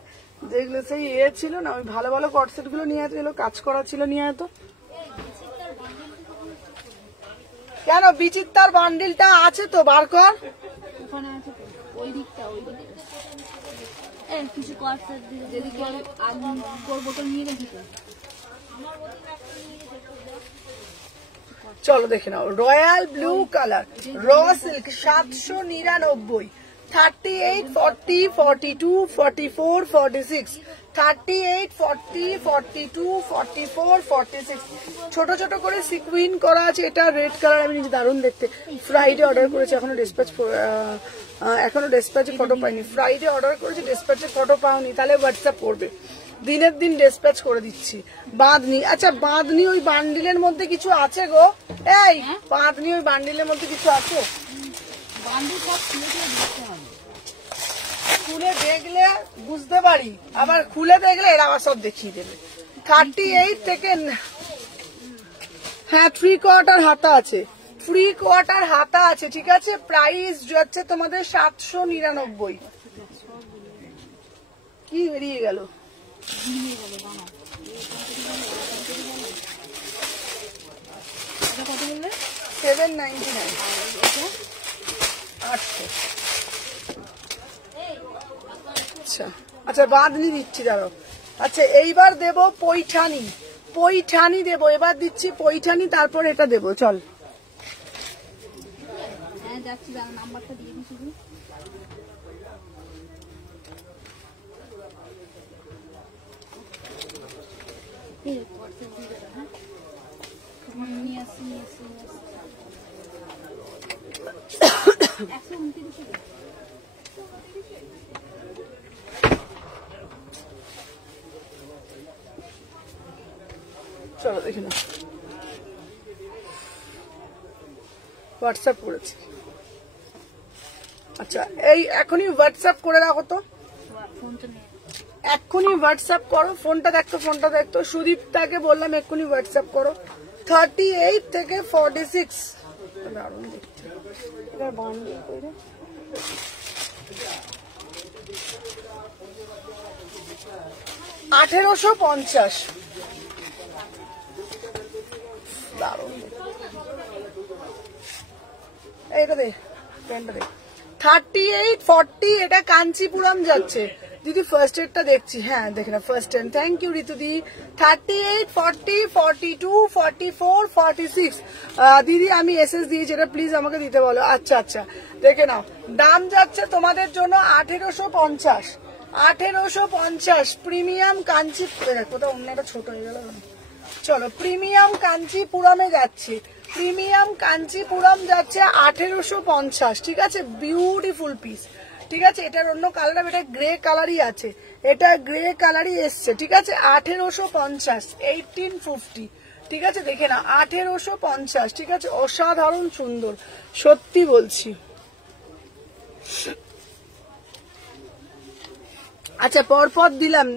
যেগুলো সেই ছিল না, ওই ভালো ভালো কটসেট গুলো নিয়ে যেগুলো কাজ করা ছিল নিয়ে যেত। কেন বিচিত্রার বান্ডিলটা আছে তো, বার কর। ওখানে আছে তো, ওই দিকটা, ওই দিকটা। কিছু কটসেট যেদিকে আগুন বোতল নিয়ে গেছি তো। চলো দেখে নাও, royal blue colour, raw silk, 799। 38, 40, 42, 44, 46, 38, 40, 42, 44, 46 ছোট ছোট করে সিকুইন করা আছে। এটা রেড কালার, আমি নিজে দারুণ দেখতে। ফ্রাইডে অর্ডার করেছি, এখনো ডেসপ্যাচে ফটো পাইনি। ফ্রাইডে অর্ডার করেছি, ডেসপ্যাচে ফটো পাওনি, তাহলে হোয়াটসঅ্যাপ করবে, দিনের দিন ডেসপ্যাচ করে দিচ্ছি। বাঁধনি, আচ্ছা বাঁধনি ওই বান্ডিলের মধ্যে কিছু আছে গো, এই বাঁধনি ওই বান্ডিলের মধ্যে কিছু আছে? খুলে দেখলে বুঝতে পারি, আবার খুলে দেখলে এরা আবার সব দেখিয়ে দেবে। 38 থেকে, হ্যাঁ 3/4 হাতা আছে, 3/4 হাতা আছে। ঠিক আছে, প্রাইস যাচ্ছে তোমাদের 799। কি বেরিয়ে গেল? 799, 800। আচ্ছা আচ্ছা বাঁধনি দিচ্ছি, দাঁড়াও। আচ্ছা এইবার দেব পৈঠানি, পৈঠানি দেবো, এবার দিচ্ছি পৈঠানি, তারপর এটা দেবো। চল হ্যাঁ যাচ্ছি, নাম্বারটা দিয়ে দিই শুধু। নিয়ে আসি 129। চলো দেখে না, হোয়াটসঅ্যাপ করেছি। আচ্ছা এই এখনই হোয়াটসঅ্যাপ করে রাখো তো, ফোনটা নিয়ে এক্ষুনি হোয়াটসঅ্যাপ করো। ফোনটা দেখতো, ফোনটা দেখতো। সুদীপটাকে বললাম এক্ষুনি হোয়াটসঅ্যাপ করো। 38 থেকে 46। দারুণ দেখতে। এবার বান্ডিল করে 1850। দারুণ এইটা দে, পেনটা দে। 38 40 এটা কাঞ্চিপুরম যাচ্ছে দিদি। ফার্স্ট এডটা দেখছি, হ্যাঁ দেখে না first aid. Thank you Ritu di. 38 40 42 44 46 দিদি আমি এসএস দিয়েছি, এটা প্লিজ আমাকে দিতে বলো। আচ্ছা আচ্ছা দেখে নাও, দাম যাচ্ছে তোমাদের জন্য 1850। 1850 প্রিমিয়াম কাঞ্চি। কোথাও অন্যটা ছোট হয়ে গেল। চলো প্রিমিয়াম কাঞ্চিপুরমে যাচ্ছি, প্রিমিয়াম কাঞ্চিপুরম যাচ্ছে 1850। ঠিক আছে, বিউটিফুল পিস। ঠিক আছে, এটার অন্য কালার, এটা গ্রে কালারই আছে, এটা গ্রে কালারই এসছে। ঠিক আছে 1850, 1850। ঠিক আছে দেখে না 1850। ঠিক আছে, অসাধারণ সুন্দর, সত্যি বলছি। আচ্ছা পরপর দিলাম,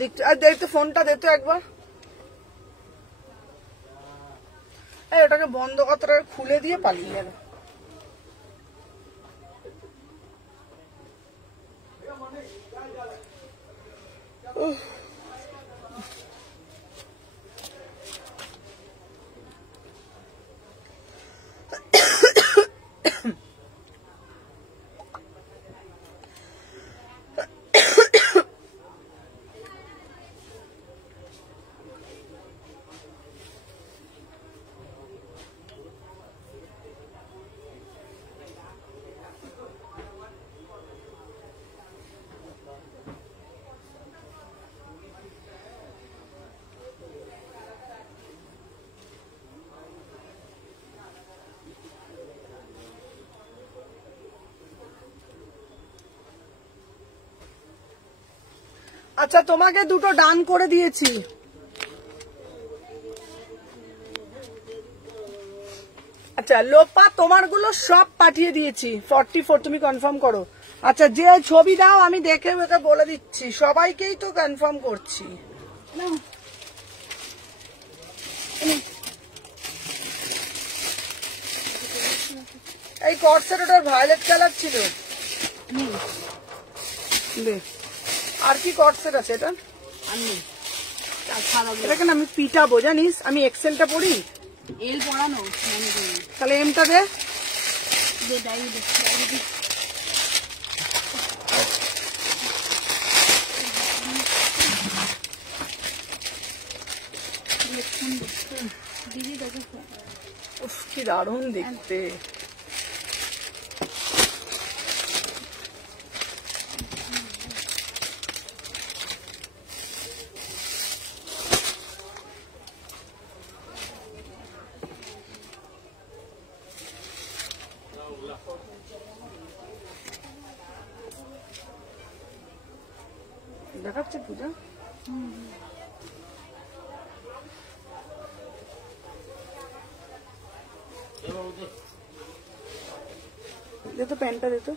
দেখতে ফোনটা দেখতো একবার। ওটাকে বন্ধ কথাটা খুলে দিয়ে পালিয়ে গেল। আচ্ছা তোমাকে দুটো ডান করে দিয়েছি। আচ্ছা লোপা তোমার গুলো সব পাঠিয়ে দিয়েছি। 44 তুমি কনফার্ম করো। আচ্ছা যে ছবি দাও আমি দেখে ওকে বলে দিচ্ছি, সবাইকেই তো কনফার্ম করছি। এই কর্সেট ওটার ভায়োলেট কালার ছিল। আর কি কর্সেট আছে এটা? এটাকে না আমি পিটাবো জানিস, আমি এক্সেলটা পড়ি। এল পড়ানো তাহলে এমটা দে। দিদি দেখো উফ কি দারুণ দেখতে। দেখাচ্ছে পূজা। দে তো প্যান্টটা দে তো।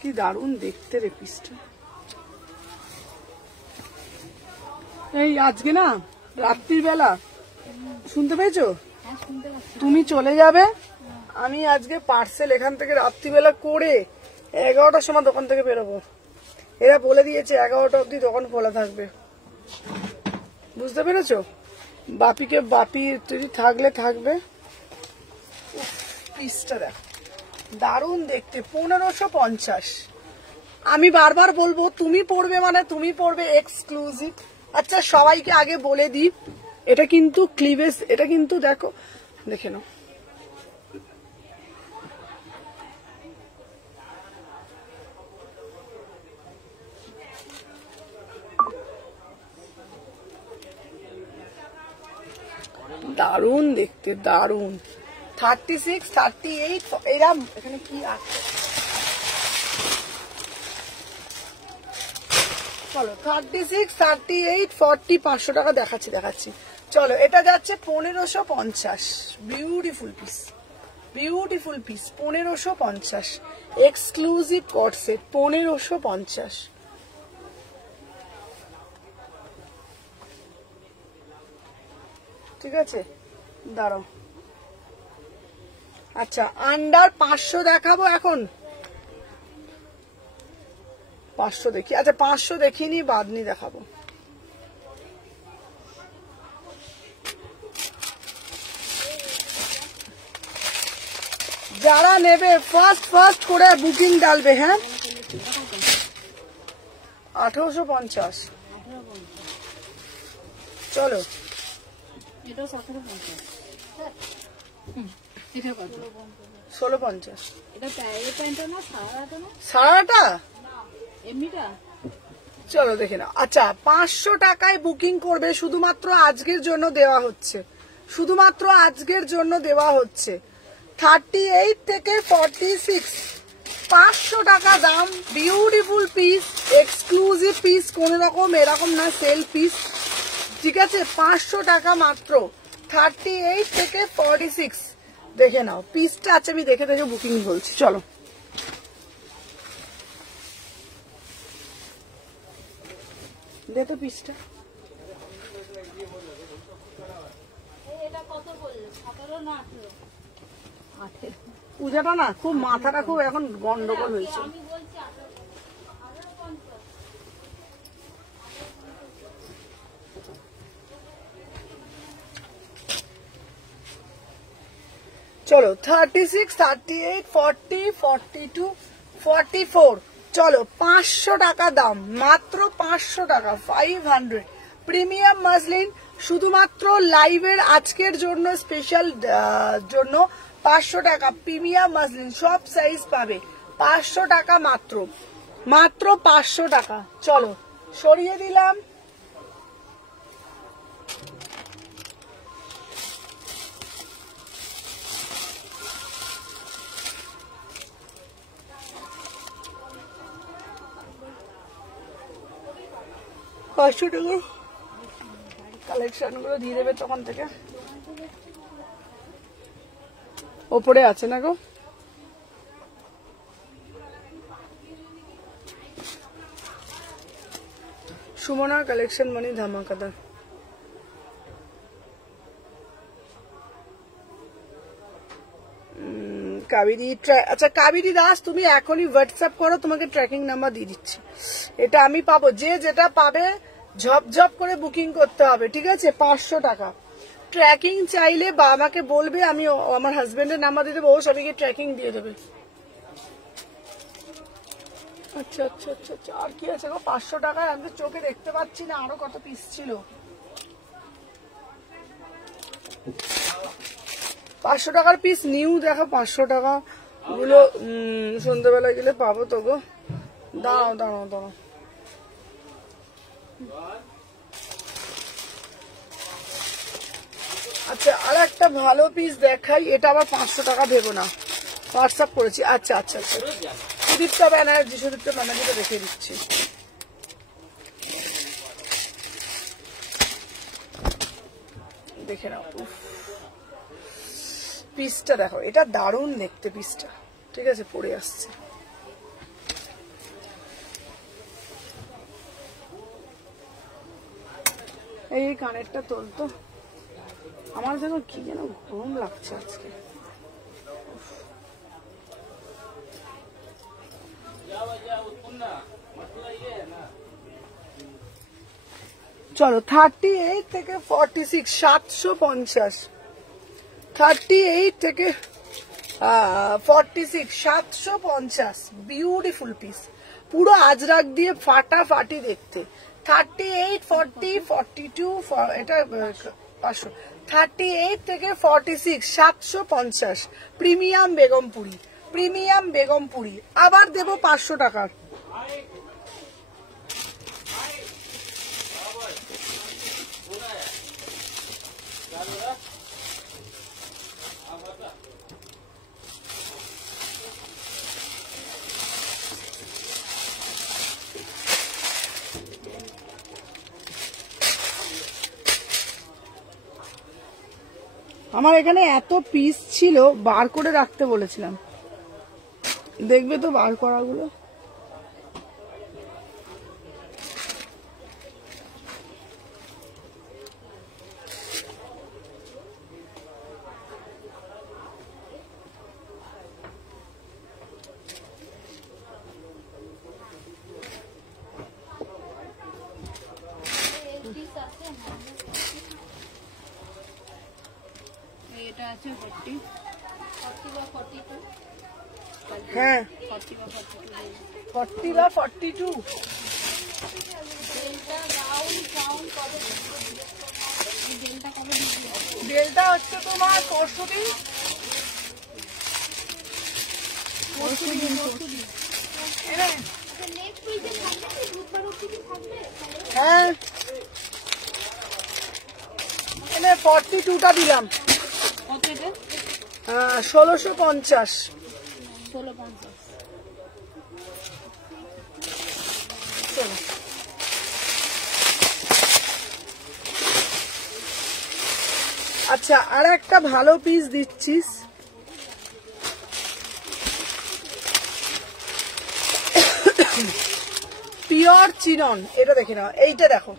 কি দারুণ দেখতে রে পিসটা। এই আজকে না রাত্রির বেলা শুনতে পেয়েছো, তুমি চলে যাবে, আমি আজকে পার্সেল এখান থেকে রাত্রিবেলা করে 11টার সময় দোকান থেকে বেরোবো। এরা বলে দিয়েছে 11টা অবধি দোকান খোলা থাকবে, বুঝতে পেরেছো? বাপি যদি থাকলে থাকবে। পিসটা দেখ দারুণ দেখতে, 1550। আমি বারবার বলবো তুমি পড়বে মানে তুমি পড়বে এক্সক্লুসিভ। আচ্ছা সবাইকে আগে বলে দিই, এটা কিন্তু ক্লিভেজ, এটা কিন্তু দেখো, দেখে নাও, দারুণ দেখতে, দারুণ। 36, 38 এরম, এখানে কি আছে চলো, 36, 38, 40, 500 টাকা দেখাচ্ছি। চলো এটা যাচ্ছে 1550। Beautiful piece, beautiful piece, 1550 exclusive cot set, 1550। ঠিক আছে, দাঁড়াও। আচ্ছা আন্ডার 500 দেখাবো এখন, 500 দেখি। আচ্ছা 500 দেখিনি, বাদনি দেখাবো। যারা নেবে ফার্স্ট করে বুকিং ডালবে। হ্যাঁ 1850। চলো এটা 1750। এটা কত? 1650। এটা প্যান্টটা না সারাটা না? সারাটা এমনিটা? চলো দেখে নাও। আচ্ছা 500 টাকায় বুকিং করবে, শুধুমাত্র আজকের জন্য দেওয়া হচ্ছে, শুধুমাত্র আজকের জন্য দেওয়া হচ্ছে। 38 থেকে 46, 500 টাকা দাম। বিউটিফুল পিস, এক্সক্লুসিভ পিস, কোন রকম এরকম না সেল পিস। ঠিক আছে, 500 টাকা মাত্র। 38 থেকে 46 দেখে নাও পিসটা। আছে আমি দেখে বুকিং বলছি। চলো দে তো পিসটা। পূজাটা না খুব মাথাটা খুব এখন গন্ডগোল হয়েছে। চলো 36, 38, 40, 42, 44। চলো 500 টাকা দাম, মাত্র 500 টাকা, 500। প্রিমিয়াম মাসলিন, শুধুমাত্র লাইভের আজকের জন্য স্পেশাল জন্য 500 টাকা প্রিমিয়াম মাসলিন, সব সাইজ পাবে 500 টাকা মাত্র, মাত্র 500 টাকা। চলো সরিয়ে দিলাম। কালেকশন গুলো দিয়ে দেবে তখন থেকে। ওপরে আছে না গো, সুমনার কালেকশন মানে ধামাকাদার। কাবেরী, আচ্ছা কাবেরী দাস তুমি এখনই হোয়াটসঅ্যাপ করো, তোমাকে ট্র্যাকিং নাম্বার দিয়ে দিচ্ছি। এটা আমি পাবো, যে যেটা পাবে ঝপঝপ করে বুকিং করতে হবে। ঠিক আছে, 500 টাকা। ট্র্যাকিং চাইলে বা আমাকে বলবে, আমি আমার হাজবেন্ডের নাম্বার দিয়ে দেবো, ও সবাইকে ট্র্যাকিং দিয়ে দেবে। আচ্ছা আচ্ছা আচ্ছা আচ্ছা, আর কি আছে গো 500 টাকায়? আমি তো চোখে দেখতে পাচ্ছি না আরো কত পিস ছিল। 500 টাকার পিস নিউ দেখো, 500 টাকা গুলো সন্ধ্যাবেলা গেলে পাবো তো গো। দাঁড়াও দাঁড়াও দাঁড়াও, আচ্ছা আর একটা ভালো পিস দেখাই। এটা আবার 500 টাকা ভেবো না, হোয়াটসঅ্যাপ করেছি। আচ্ছা আচ্ছা আচ্ছা, সুদীপ্তা ব্যানার্জিটা রেখে দিচ্ছি। দেখে নাও পিসটা, দেখো এটা দারুণ দেখতে পিসটা। ঠিক আছে, পরে আসছে। এই কানেরটা তোলতো, আমার যেন কি যেন ঘুম লাগছে আজকে। চলো 38 থেকে 46, 750। 38 থেকে 46 750 বিউটিফুল পিস, পুরো আজরাক দিয়ে ফাটাফাটি দেখতে। 38 40 42 এটা 500, 38 থেকে 46 750 প্রিমিয়াম বেগমপুরি, প্রিমিয়াম বেগমপুরি। আবার দেব 500 টাকার। আমার এখানে এত পিস ছিল, বার করে রাখতে বলেছিলাম, দেখবে তো বার করাগুলো। এটা আছে 40 বা 42, হ্যাঁ 40 বা 42, 40 বা 42। ডেলটা রাউন্ড রাউন্ড কবে, এই ডেলটা কবে দিবি? ডেলটা হচ্ছে তোমার পরশু দিন। হ্যাঁ 42টা দিলাম। কত এটা? 1650। 1650। আচ্ছা, আর একটা ভালো পিস দিচ্ছিস, পিওর চিনন। এটা দেখে নাও, এইটা দেখো,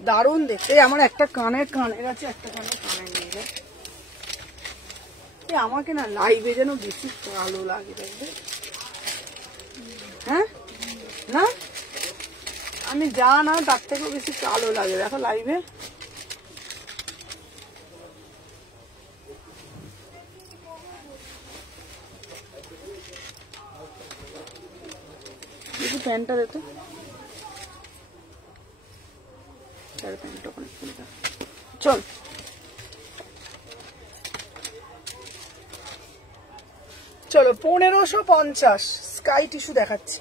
দারুণ দেখতে। আমার একটা কানের আছে, একটা কানের নেই রে। আমাকে না লাইভে যেন বেশি ভালো লাগে, দেখবে? হ্যাঁ না, আমি যা না তার থেকেও বেশি কালো লাগে, দেখো লাইভে। দেখি প্যান্টটা দেখো, প্যান্টটা অনেক সুন্দর। চল, চলো 1550 স্কাই টিস্যু দেখাচ্ছি।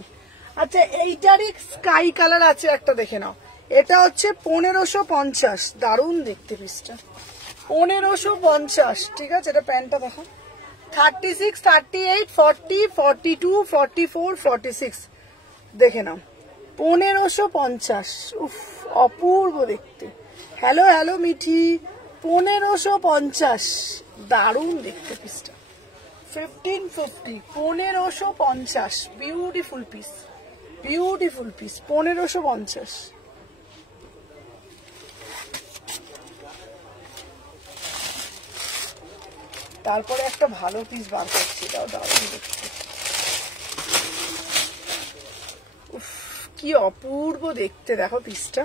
আচ্ছা, এইটারই স্কাই কালার আছে একটা, দেখে নাও। এটা হচ্ছে 1550, দারুণ দেখতে পিসটা। 1550, ঠিক আছে। এটা প্যান্টটা দেখো, 36 38 40 42 44 46, দেখে নাও 1550। উফ, অপূর্ব দেখতে। হ্যালো হ্যালো মিঠি, 1550, দারুণ দেখতে পিসটা। 1550, 1550, বিউটিফুল পিস, বিউটিফুল পিস, 1550। তারপরে একটা ভালো পিস বার করছি, এটাও দারুণ দেখতে। উফ, কি অপূর্ব দেখতে, দেখো পিসটা।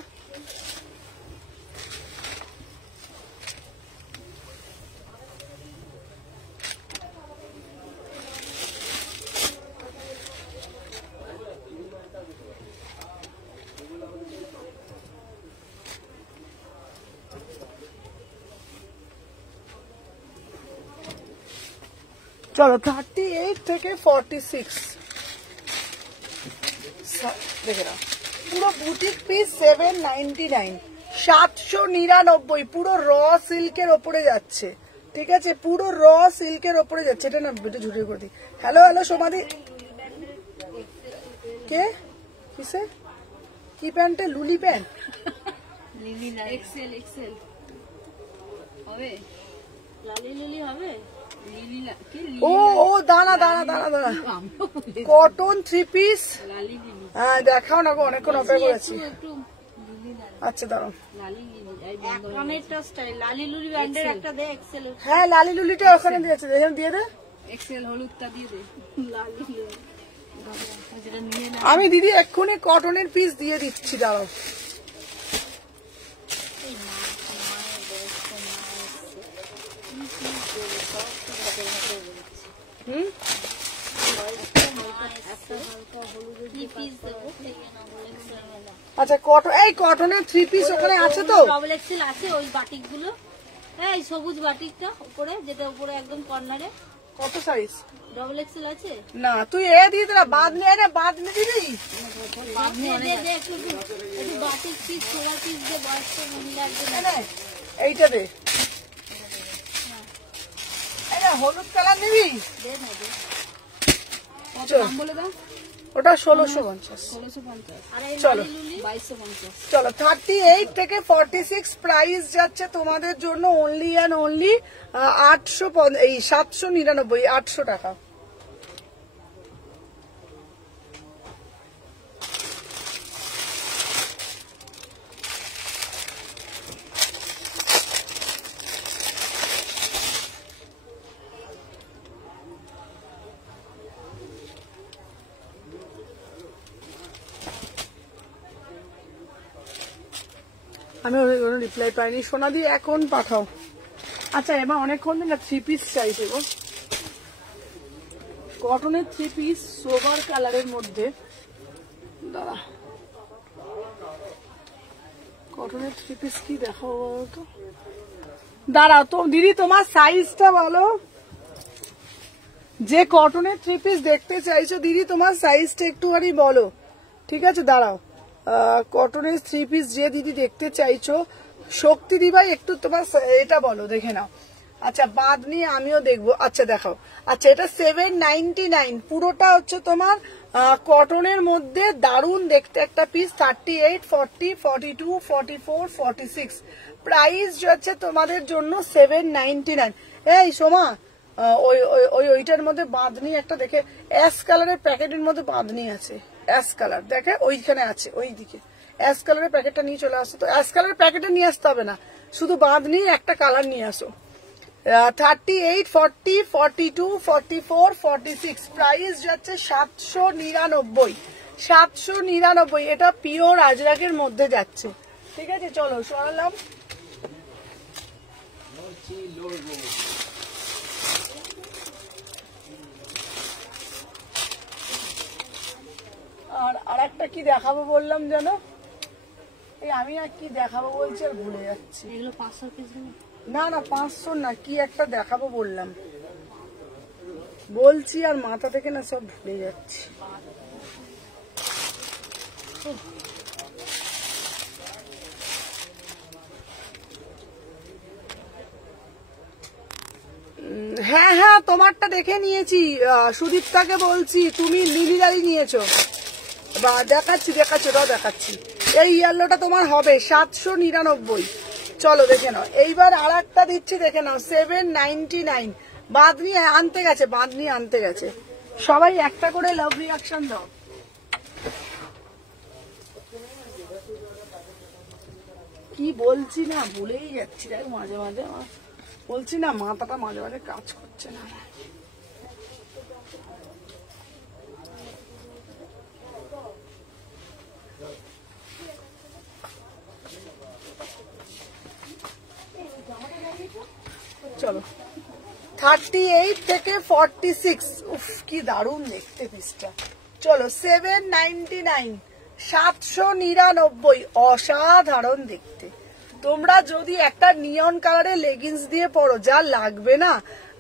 চলো 38 থেকে 46 দেখে নাও, পুরো বুটিক পিস 799, 799, পুরো র সিল্কের ওপরে যাচ্ছে, ঠিক আছে, পুরো র সিল্কের ওপরে যাচ্ছে। এটা না বেটে ঝুড়ি করে দিই। হ্যালো হ্যালো সোমাদি, কে কিসে কি প্যান্টে? লুলি প্যান্ট, লিলি না, এক্সেল এক্সেল হবে, লালি লিলি হবে, লিলি না কি লিলি? ও ও দাঁড়া দাঁড়া দাঁড়া দাঁড়া, কটন 3 পিস। লালি লিলি, হ্যাঁ দেখাও না গো, অনেকক্ষণ অপেক্ষা করেছি। একটু লিলি না, আচ্ছা দাঁড়াও, লালি লিলি এই কানেরটা স্টাইল, লালি লুলি ব্র্যান্ডের একটা দে, এক্সেল। হ্যাঁ লালি লুলিটা ওখানে দিয়েছে, এখানে দিয়ে দে। এক্সেল হলুদটা দিয়ে দে, লালি লিলি যেটা নিয়ে না। আমি দিদি এক্ষুনি কটনের পিস দিয়ে দিচ্ছি, দাঁড়াও। হুম, আচ্ছা এই কটনের 3 পিস ওখানে আছে তো? ডবল এক্সেল আছে ওই বাটিক গুলো, এই সবুজ বাটিকটা উপরে, যেটা উপরে একদম কর্নারে। কত সাইজ? ডবল এক্সেল আছে না তুই দিয়ে দিলা, বাদ নিয়ে না, বাদ নিয়ে দিবি। একটু বাটিক পিস, ছোলা পিস দিয়ে বয়স্ক মহিলা এইটা দে, হলুদ কালার নিবি? বলে দাও। ওটা 1650। 1650। চলো 2250। চলো 38 থেকে 46 প্রাইস যাচ্ছে তোমাদের জন্য অনলি অ্যান্ড অনলি 799, 800 টাকা। আমি ওর রিপ্লাই পাইনি। সোনা দিয়ে এখন পাঠাও। আচ্ছা এবার অনেকক্ষণ না 3 পিস চাইছে গো, কটনের 3 পিস সোবার কালারের মধ্যে। দাঁড়া, কটনের 3 পিস কি দেখাবো বলতো? দাঁড়াও তো দিদি, তোমার সাইজটা বলো। যে কটনের 3 পিস দেখতে চাইছো দিদি, তোমার সাইজটা একটুখানি বলো, ঠিক আছে? দাঁড়াও, কটনের 3 পিস যে দিদি দেখতে চাইছো, শক্তি দি ভাই একটু তোমার এটা বলো, দেখে নাও। আচ্ছা বাদ নিয়ে আমিও দেখবো। আচ্ছা দেখাও। আচ্ছা এটা 799, পুরোটা হচ্ছে তোমার কটনের মধ্যে, দারুণ দেখতে একটা পিস। 38, 40, 42, 44, 46 প্রাইস হচ্ছে তোমাদের জন্য 799। এই সোমা, ওইটার মধ্যে বাঁধনি একটা দেখে, অ্যাশ কালারের প্যাকেটের মধ্যে বাঁধনি আছে, অ্যাশ কালার দেখে ওইখানে আছে, ওই দিকে অ্যাশ কালারের প্যাকেটটা নিয়ে চলে আসো তো। অ্যাশ কালারের প্যাকেটে নিয়ে আসতে হবে না, শুধু বাঁধনির একটা কালার নিয়ে আসো। 38, 40, 42, 44, 46 প্রাইস যাচ্ছে 799, 799। এটা পিওর আজরাকের মধ্যে যাচ্ছে, ঠিক আছে? চলো সরালাম। আর একটা কি দেখাবো বললাম যেন, এই আমি আর কি দেখাবো বলছি আর ভুলে যাচ্ছি। এগুলো 500 পিস না না 500 না, কি একটা দেখাবো বললাম, বলছি আর মাথা থেকে না সব ভুলে যাচ্ছি। হ্যাঁ হ্যাঁ তোমারটা দেখে নিয়েছি, সুদীপ্তাকে বলছি, তুমি লিলিদারি নিয়েছো বা? দেখাচ্ছি ওটাও দেখাচ্ছি। এই ইয়েলোটা তোমার হবে 799। চলো দেখে নাও। এইবার আর একটা দিচ্ছি, দেখে নাও 799। বাঁধনি আনতে গেছে, বাঁধনি আনতে গেছে। সবাই একটা করে লাভ রিয়াকশন দাও। কি বলছি না ভুলেই যাচ্ছি, দেখ মাঝে মাঝে বলছি না, মাথাটা মাঝে মাঝে কাজ করছে না। চলো 38 থেকে 46, উফ কি দারুণ দেখতে পিসটা। চলো 799, 799, অসাধারণ দেখতে। তোমরা যদি একটা নিয়ন কালারের লেগিংস দিয়ে পরো, যা লাগবে না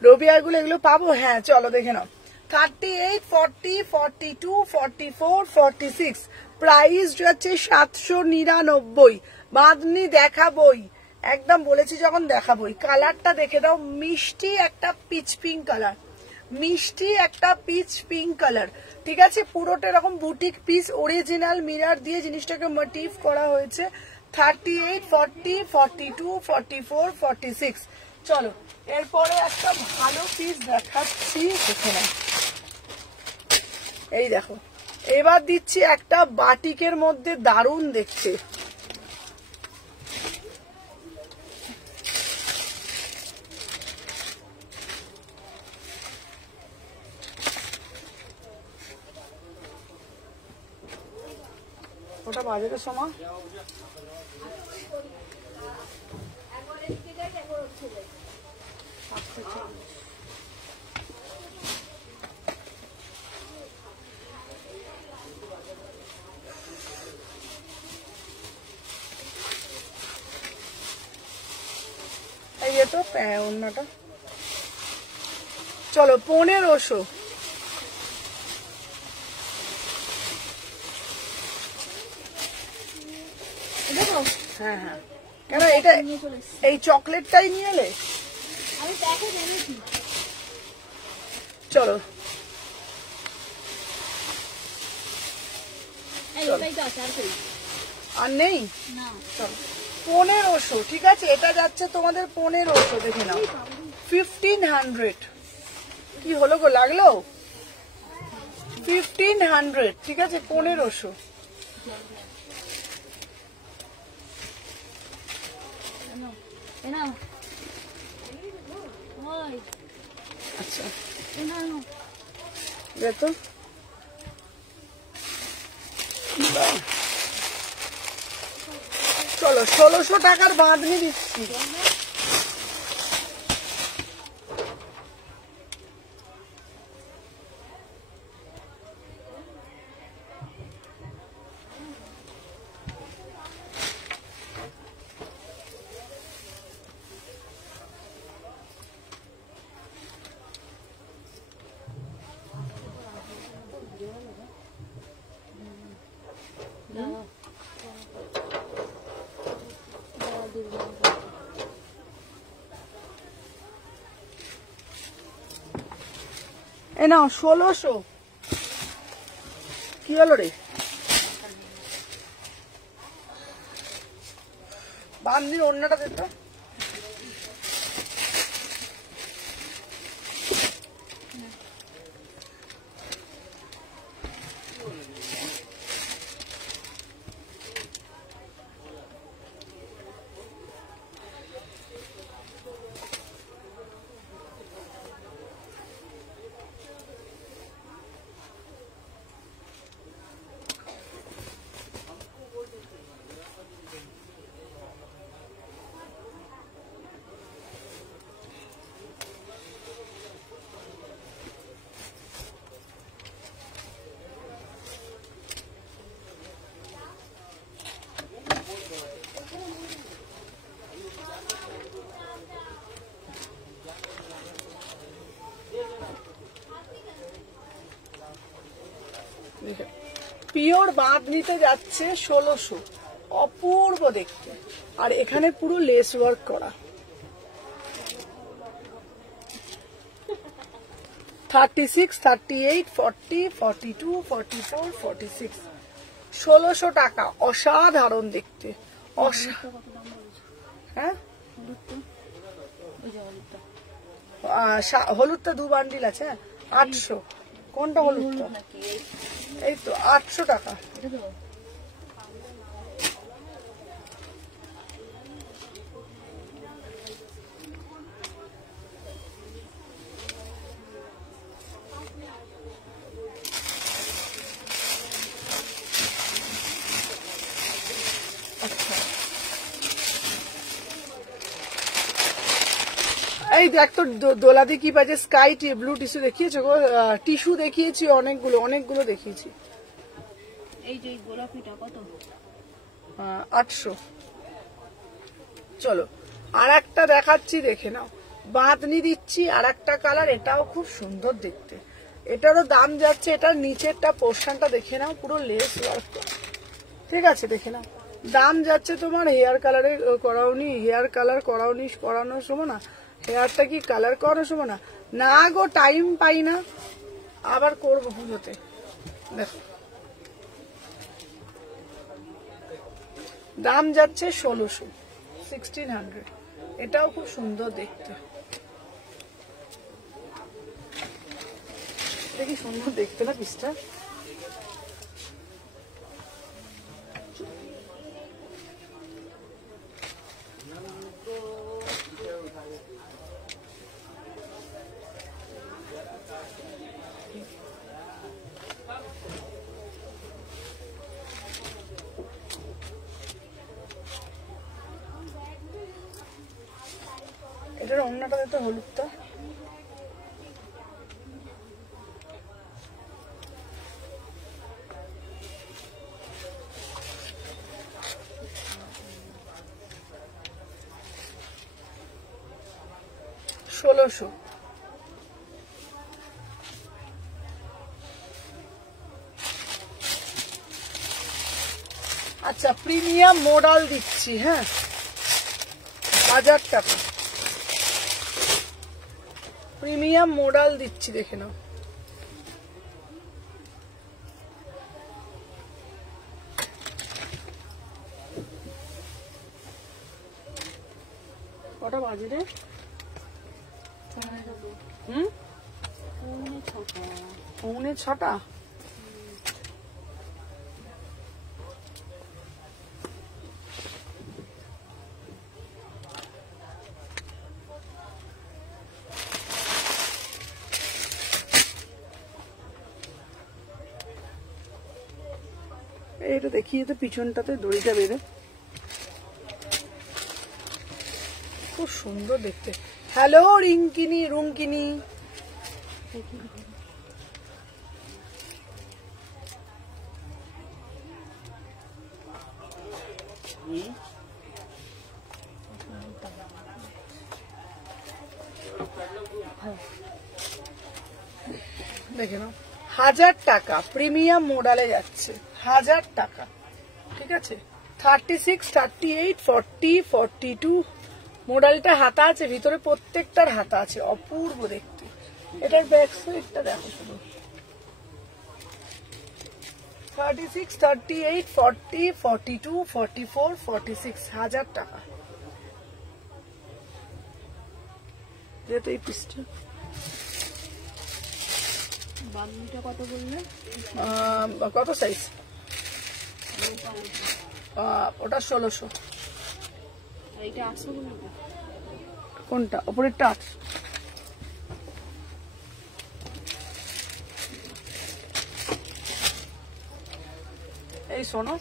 রবিয়ারগুলো, এগুলো পাবো। হ্যাঁ চলো দেখে নাও। 38, 40, 42, 44, 46 প্রাইস হচ্ছে 799। বাঁধনি দেখাবোই, একদম বলেছি যখন দেখাবোই। কালারটা দেখে দাও, মিষ্টি একটা পিচ পিঙ্ক কালার, মিষ্টি একটা পিচ পিঙ্ক কালার, ঠিক আছে? পুরোটা এরকম বুটিক পিস, অরিজিনাল মিরর দিয়ে জিনিসটাকে মোটিভ করা হয়েছে। 38, 40, 42, 44, 46 চলো এরপরে একটা ভালো পিস দেখাচ্ছি, দেখে নাও। এই দেখো, এবার দিচ্ছি একটা বাটিকের মধ্যে, দারুণ দেখতে। ওটা বাজারের সময় ইয়ে তো অন্যটা। চলো 1500। হ্যাঁ হ্যাঁ, কেন এটা এই চকলেটটাই নিয়ে এলে? আমি প্যাকেট এনেছি। চলো এটাই তো আছে, আর কই? আর নেই। না, চলো 1500, ঠিক আছে, এটা যাচ্ছে তোমাদের 1500। দেখে নাও 1500। কি হলো গো, লাগলো? 1500, ঠিক আছে, 1500। এনাও ওই আচ্ছা এনাও দেখো, চলো 1600 টাকার বাঁধনি দিচ্ছি। এ নাও 1600। কি হলো রে? বান্দির অন্যটা দিত। পিওর বাঁধ নিতে যাচ্ছে 1600, অপূর্ব দেখতে। আর এখানে পুরো লেস ওয়ার্ক করা। 36, 38, 40, 42, 44, 46, 1600 টাকা। অসাধারণ দেখতে, হ্যাঁ হলুদটা 2 বান্ডিল আছে। 800। কোনটা হলুদটা? এই তো 800 টাকা। এই দেখ তো দোলাতে কি পাচ্ছে, স্কাই ব্লু টিস্যু দেখিয়েছো গো? টিস্যু দেখিয়েছি অনেকগুলো দেখিয়েছি। এই যে গোলাপিটা কত? 800। চলো আর একটা দেখাচ্ছি, দেখে নাও। বাঁধনি দিচ্ছি আর একটা কালার, এটাও খুব সুন্দর দেখতে। এটারও দাম যাচ্ছে, এটার নিচেরটা পোর্শনটা দেখে নাও, পুরো লেস ওয়ার্ক, ঠিক আছে, দেখে নাও। দাম যাচ্ছে তোমার হেয়ার কালারে করাওনি, হেয়ার কালার করাওনি, করানোর সময় না, হেয়ারটা কি কালার করানোর সময় না, না গো টাইম পাই না, আবার করবো পুজোতে। দেখো দাম যাচ্ছে 1600, 1600। এটাও খুব সুন্দর দেখতে, দেখি সুন্দর দেখতে না পিসটা। এটার অন্যটা তো হলুদটা। 1600। আচ্ছা প্রিমিয়াম মডেল দিচ্ছি, হ্যাঁ 1000 টাকা প্রিমিয়াম মডেল দিচ্ছি, দেখে নাও। কটা বাজে রে? পৌনে 6টা। এটা দেখিয়ে তো পিছনটাতে দড়িটা বেঁধে, খুব সুন্দর দেখতে। হ্যালো রিঙ্কিনি, রুঙ্কিনি, দেখে নাও 1000 টাকা প্রিমিয়াম মডেলে যাচ্ছে, 1000 টাকা। ঠিক আছে 36, 38, 40, 42 মডেলটা হাতা আছে, ভিতরে প্রত্যেকটার হাতা আছে, অপূর্ব দেখতে। এটার ব্যাক সাইডটা দেখো শুধু। 36, 38, 40, 42, 44, 46, 1000 টাকা। যেহেতু এই পিসটা বান্ডিটা কত বললে? কত সাইজ? ওটা 1600। এইটা 800 বললে? কোনটা? উপরেরটা 800। এই শোনো,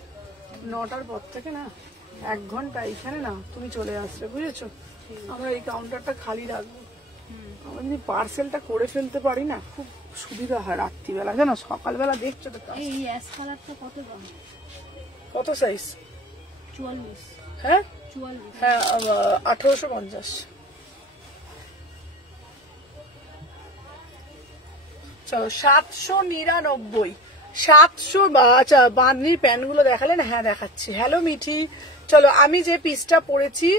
9টার পর থেকে না 1 ঘন্টা এখানে না তুমি চলে আসবে, বুঝেছো? আমরা এই কাউন্টারটা খালি রাখবো। আমরা যদি পার্সেলটা করে ফেলতে পারি না খুব সুবিধা হয় রাত্রিবেলা, জানো? সকালবেলা দেখছো তো। এই অ্যাশ কালারটা কত দাম? কত সাইজ? 44। হ্যাঁ 44। হ্যাঁ 1850। চলো 799। 700। আচ্ছা বাঁধনির প্যান্ট গুলো দেখালেন? হ্যাঁ দেখাচ্ছি। হ্যালো মিঠি, চলো আমি যে পিসটা পরেছি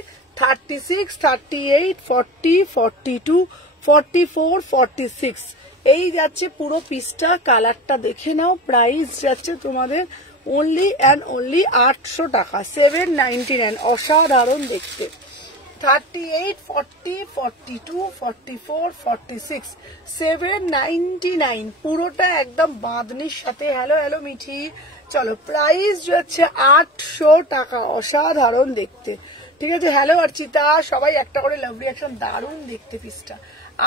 36, 38, 40, 42, 44, 46 এই যাচ্ছে পুরো পিসটা। কালারটা দেখে নাও। প্রাইস যাচ্ছে তোমাদের অনলি অ্যান্ড অনলি 800 টাকা, 799। অসাধারণ দেখতে। 38, 40, 42, 44, 46, 799 পুরোটা একদম বাঁধনির সাথে। হ্যালো হ্যালো মিঠি, চলো প্রাইস হচ্ছে 800 টাকা। অসাধারণ দেখতে। ঠিক আছে হ্যালো অর্চিতা, সবাই একটা করে লাভ রিঅ্যাকশন। দারুণ দেখতে পিসটা,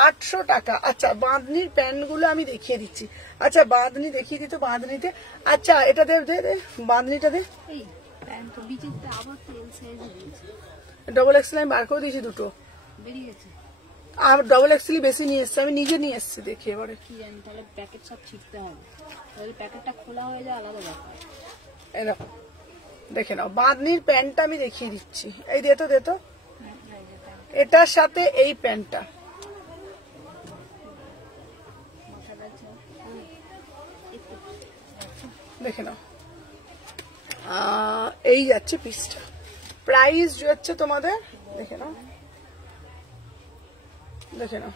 800 টাকা। আচ্ছা বাঁধনির প্যান্ট গুলো আমি দেখিয়ে দিচ্ছি। আচ্ছা বাঁধনি দেখিয়ে দিত বাঁধনিতে। আচ্ছা এটা দে দে দে, বাঁধনিটা দে। এই প্যান্ট তো বিচিত্র আবার তেল সাইজ দিয়েছে। ডবল এক্সেল আমি বার করে দিয়েছি দুটো, বেরিয়ে গেছে। আর ডবল এক্সেল বেশি নিয়ে এসছে, আমি নিজে নিয়ে এসছি। দেখি এবারে কি জানি, তাহলে প্যাকেট সব ছিটতে হবে, তাহলে প্যাকেটটা খোলা হয়ে যায় আলাদা ব্যাপার। এরকম দেখে নাও। বাঁধনির প্যান্টটা আমি দেখিয়ে দিচ্ছি। এই দে তো, দে তো। এটার সাথে এই প্যান্টটা দেখে নাও। এই যাচ্ছে পিসটা। প্রাইস যাচ্ছে তোমাদের, দেখে নাও, দেখে নাও।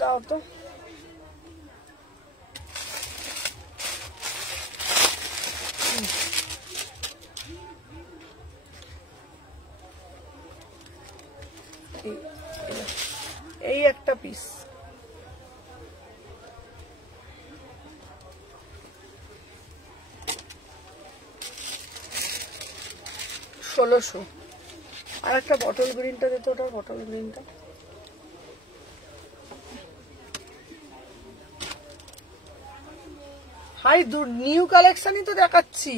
দাও তো। এই একটা পিস। 1600। আর একটা বটল গ্রিনটা দিত, ওটার বটল গ্রিনটা। হাই নিউ কালেকশনই তো দেখাচ্ছি।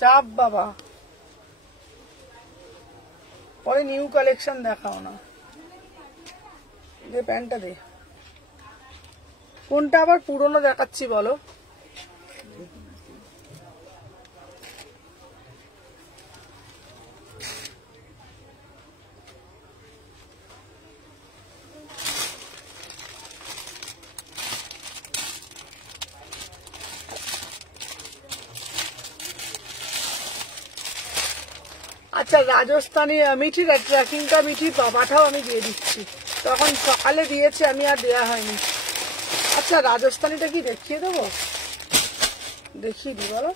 চাপ বাবা, পরে নিউ কালেকশন দেখাও না। দে প্যান্টটা দে। কোনটা আবার পুরনো দেখাচ্ছি বলো? আচ্ছা রাজস্থানি মিঠির ট্র্যাকিংটা মিঠির বাবাটাও আমি দিয়ে দিচ্ছি, তখন সকালে দিয়েছে আমি আর দেয়া হয়নি। আচ্ছা রাজস্থানিটা কি দেখিয়ে দেবো, দেখিয়ে দিই বলো।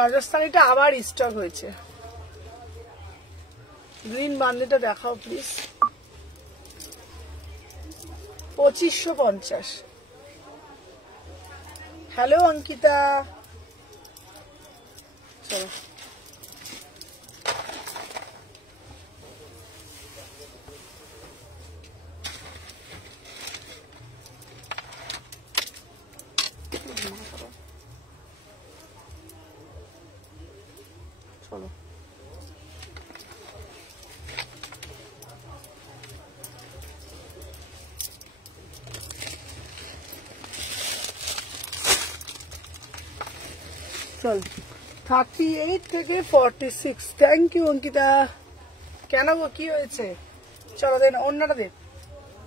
রাজস্থানিটা আবার স্টক হয়েছে, গ্রিন বান্ডিলটা দেখাও প্লিজ। 2550। হ্যালো অঙ্কিতা, চলো চলো চল 38 থেকে 46। Thank you Ankita. কেন গো কি হয়েছে? চলো দেন অন্যটা দেন।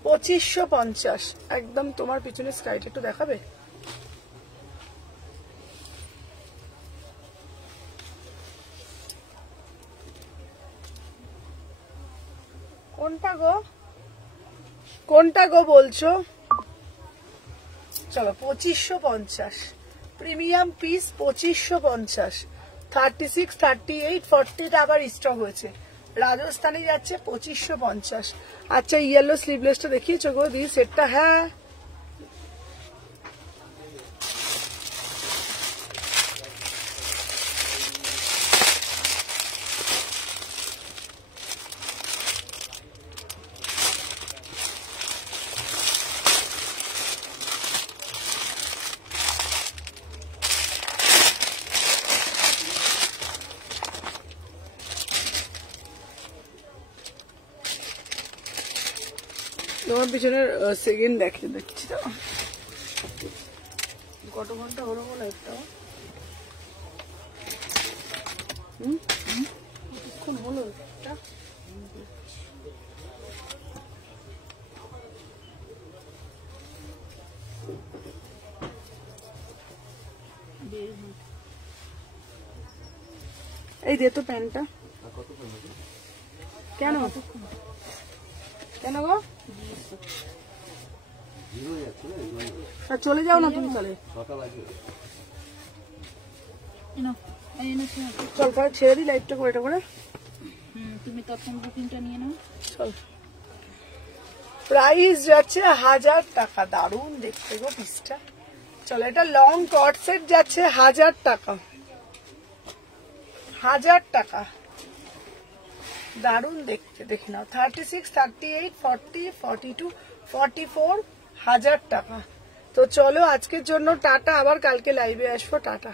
2550 একদম। তোমার পিছনে স্কাইটা একটু দেখাবে? কোনটা গো, কোনটা গো বলছো? চলো 2550 প্রিমিয়াম পিস 2550। 36, 38, 40 আবার স্টক হয়েছে। রাজস্থানে যাচ্ছে 2550। আচ্ছা ইয়েলো স্লিভলেসটা দেখিয়েছো গো দি সেটটা? হ্যাঁ তোমার পিছনের সেকেন্ড দেখছি তো কত ঘন্টা হলো বলো একটা। কতক্ষণ হলো একটা? এই দে তো প্যান্টটা। কেন কেন গো? চলে যাও না তুমি তাহলে। চল তাহলে ছেড়ে দিই লাইটটা করে এটা করে। তুমি তখন বুকিংটা নিয়ে নাও। চল প্রাইস যাচ্ছে 1000 টাকা। দারুণ দেখতে গো পিসটা। চলো এটা লং কট সেট যাচ্ছে 1000 টাকা। 1000 টাকা দারুণ দেখতে। দেখে নাও 36, 38, 40, 42, 44 1000 টাকা। তো চলো আজকের জন্য টাটা, আবার কালকে লাইভে আসবো। টাটা।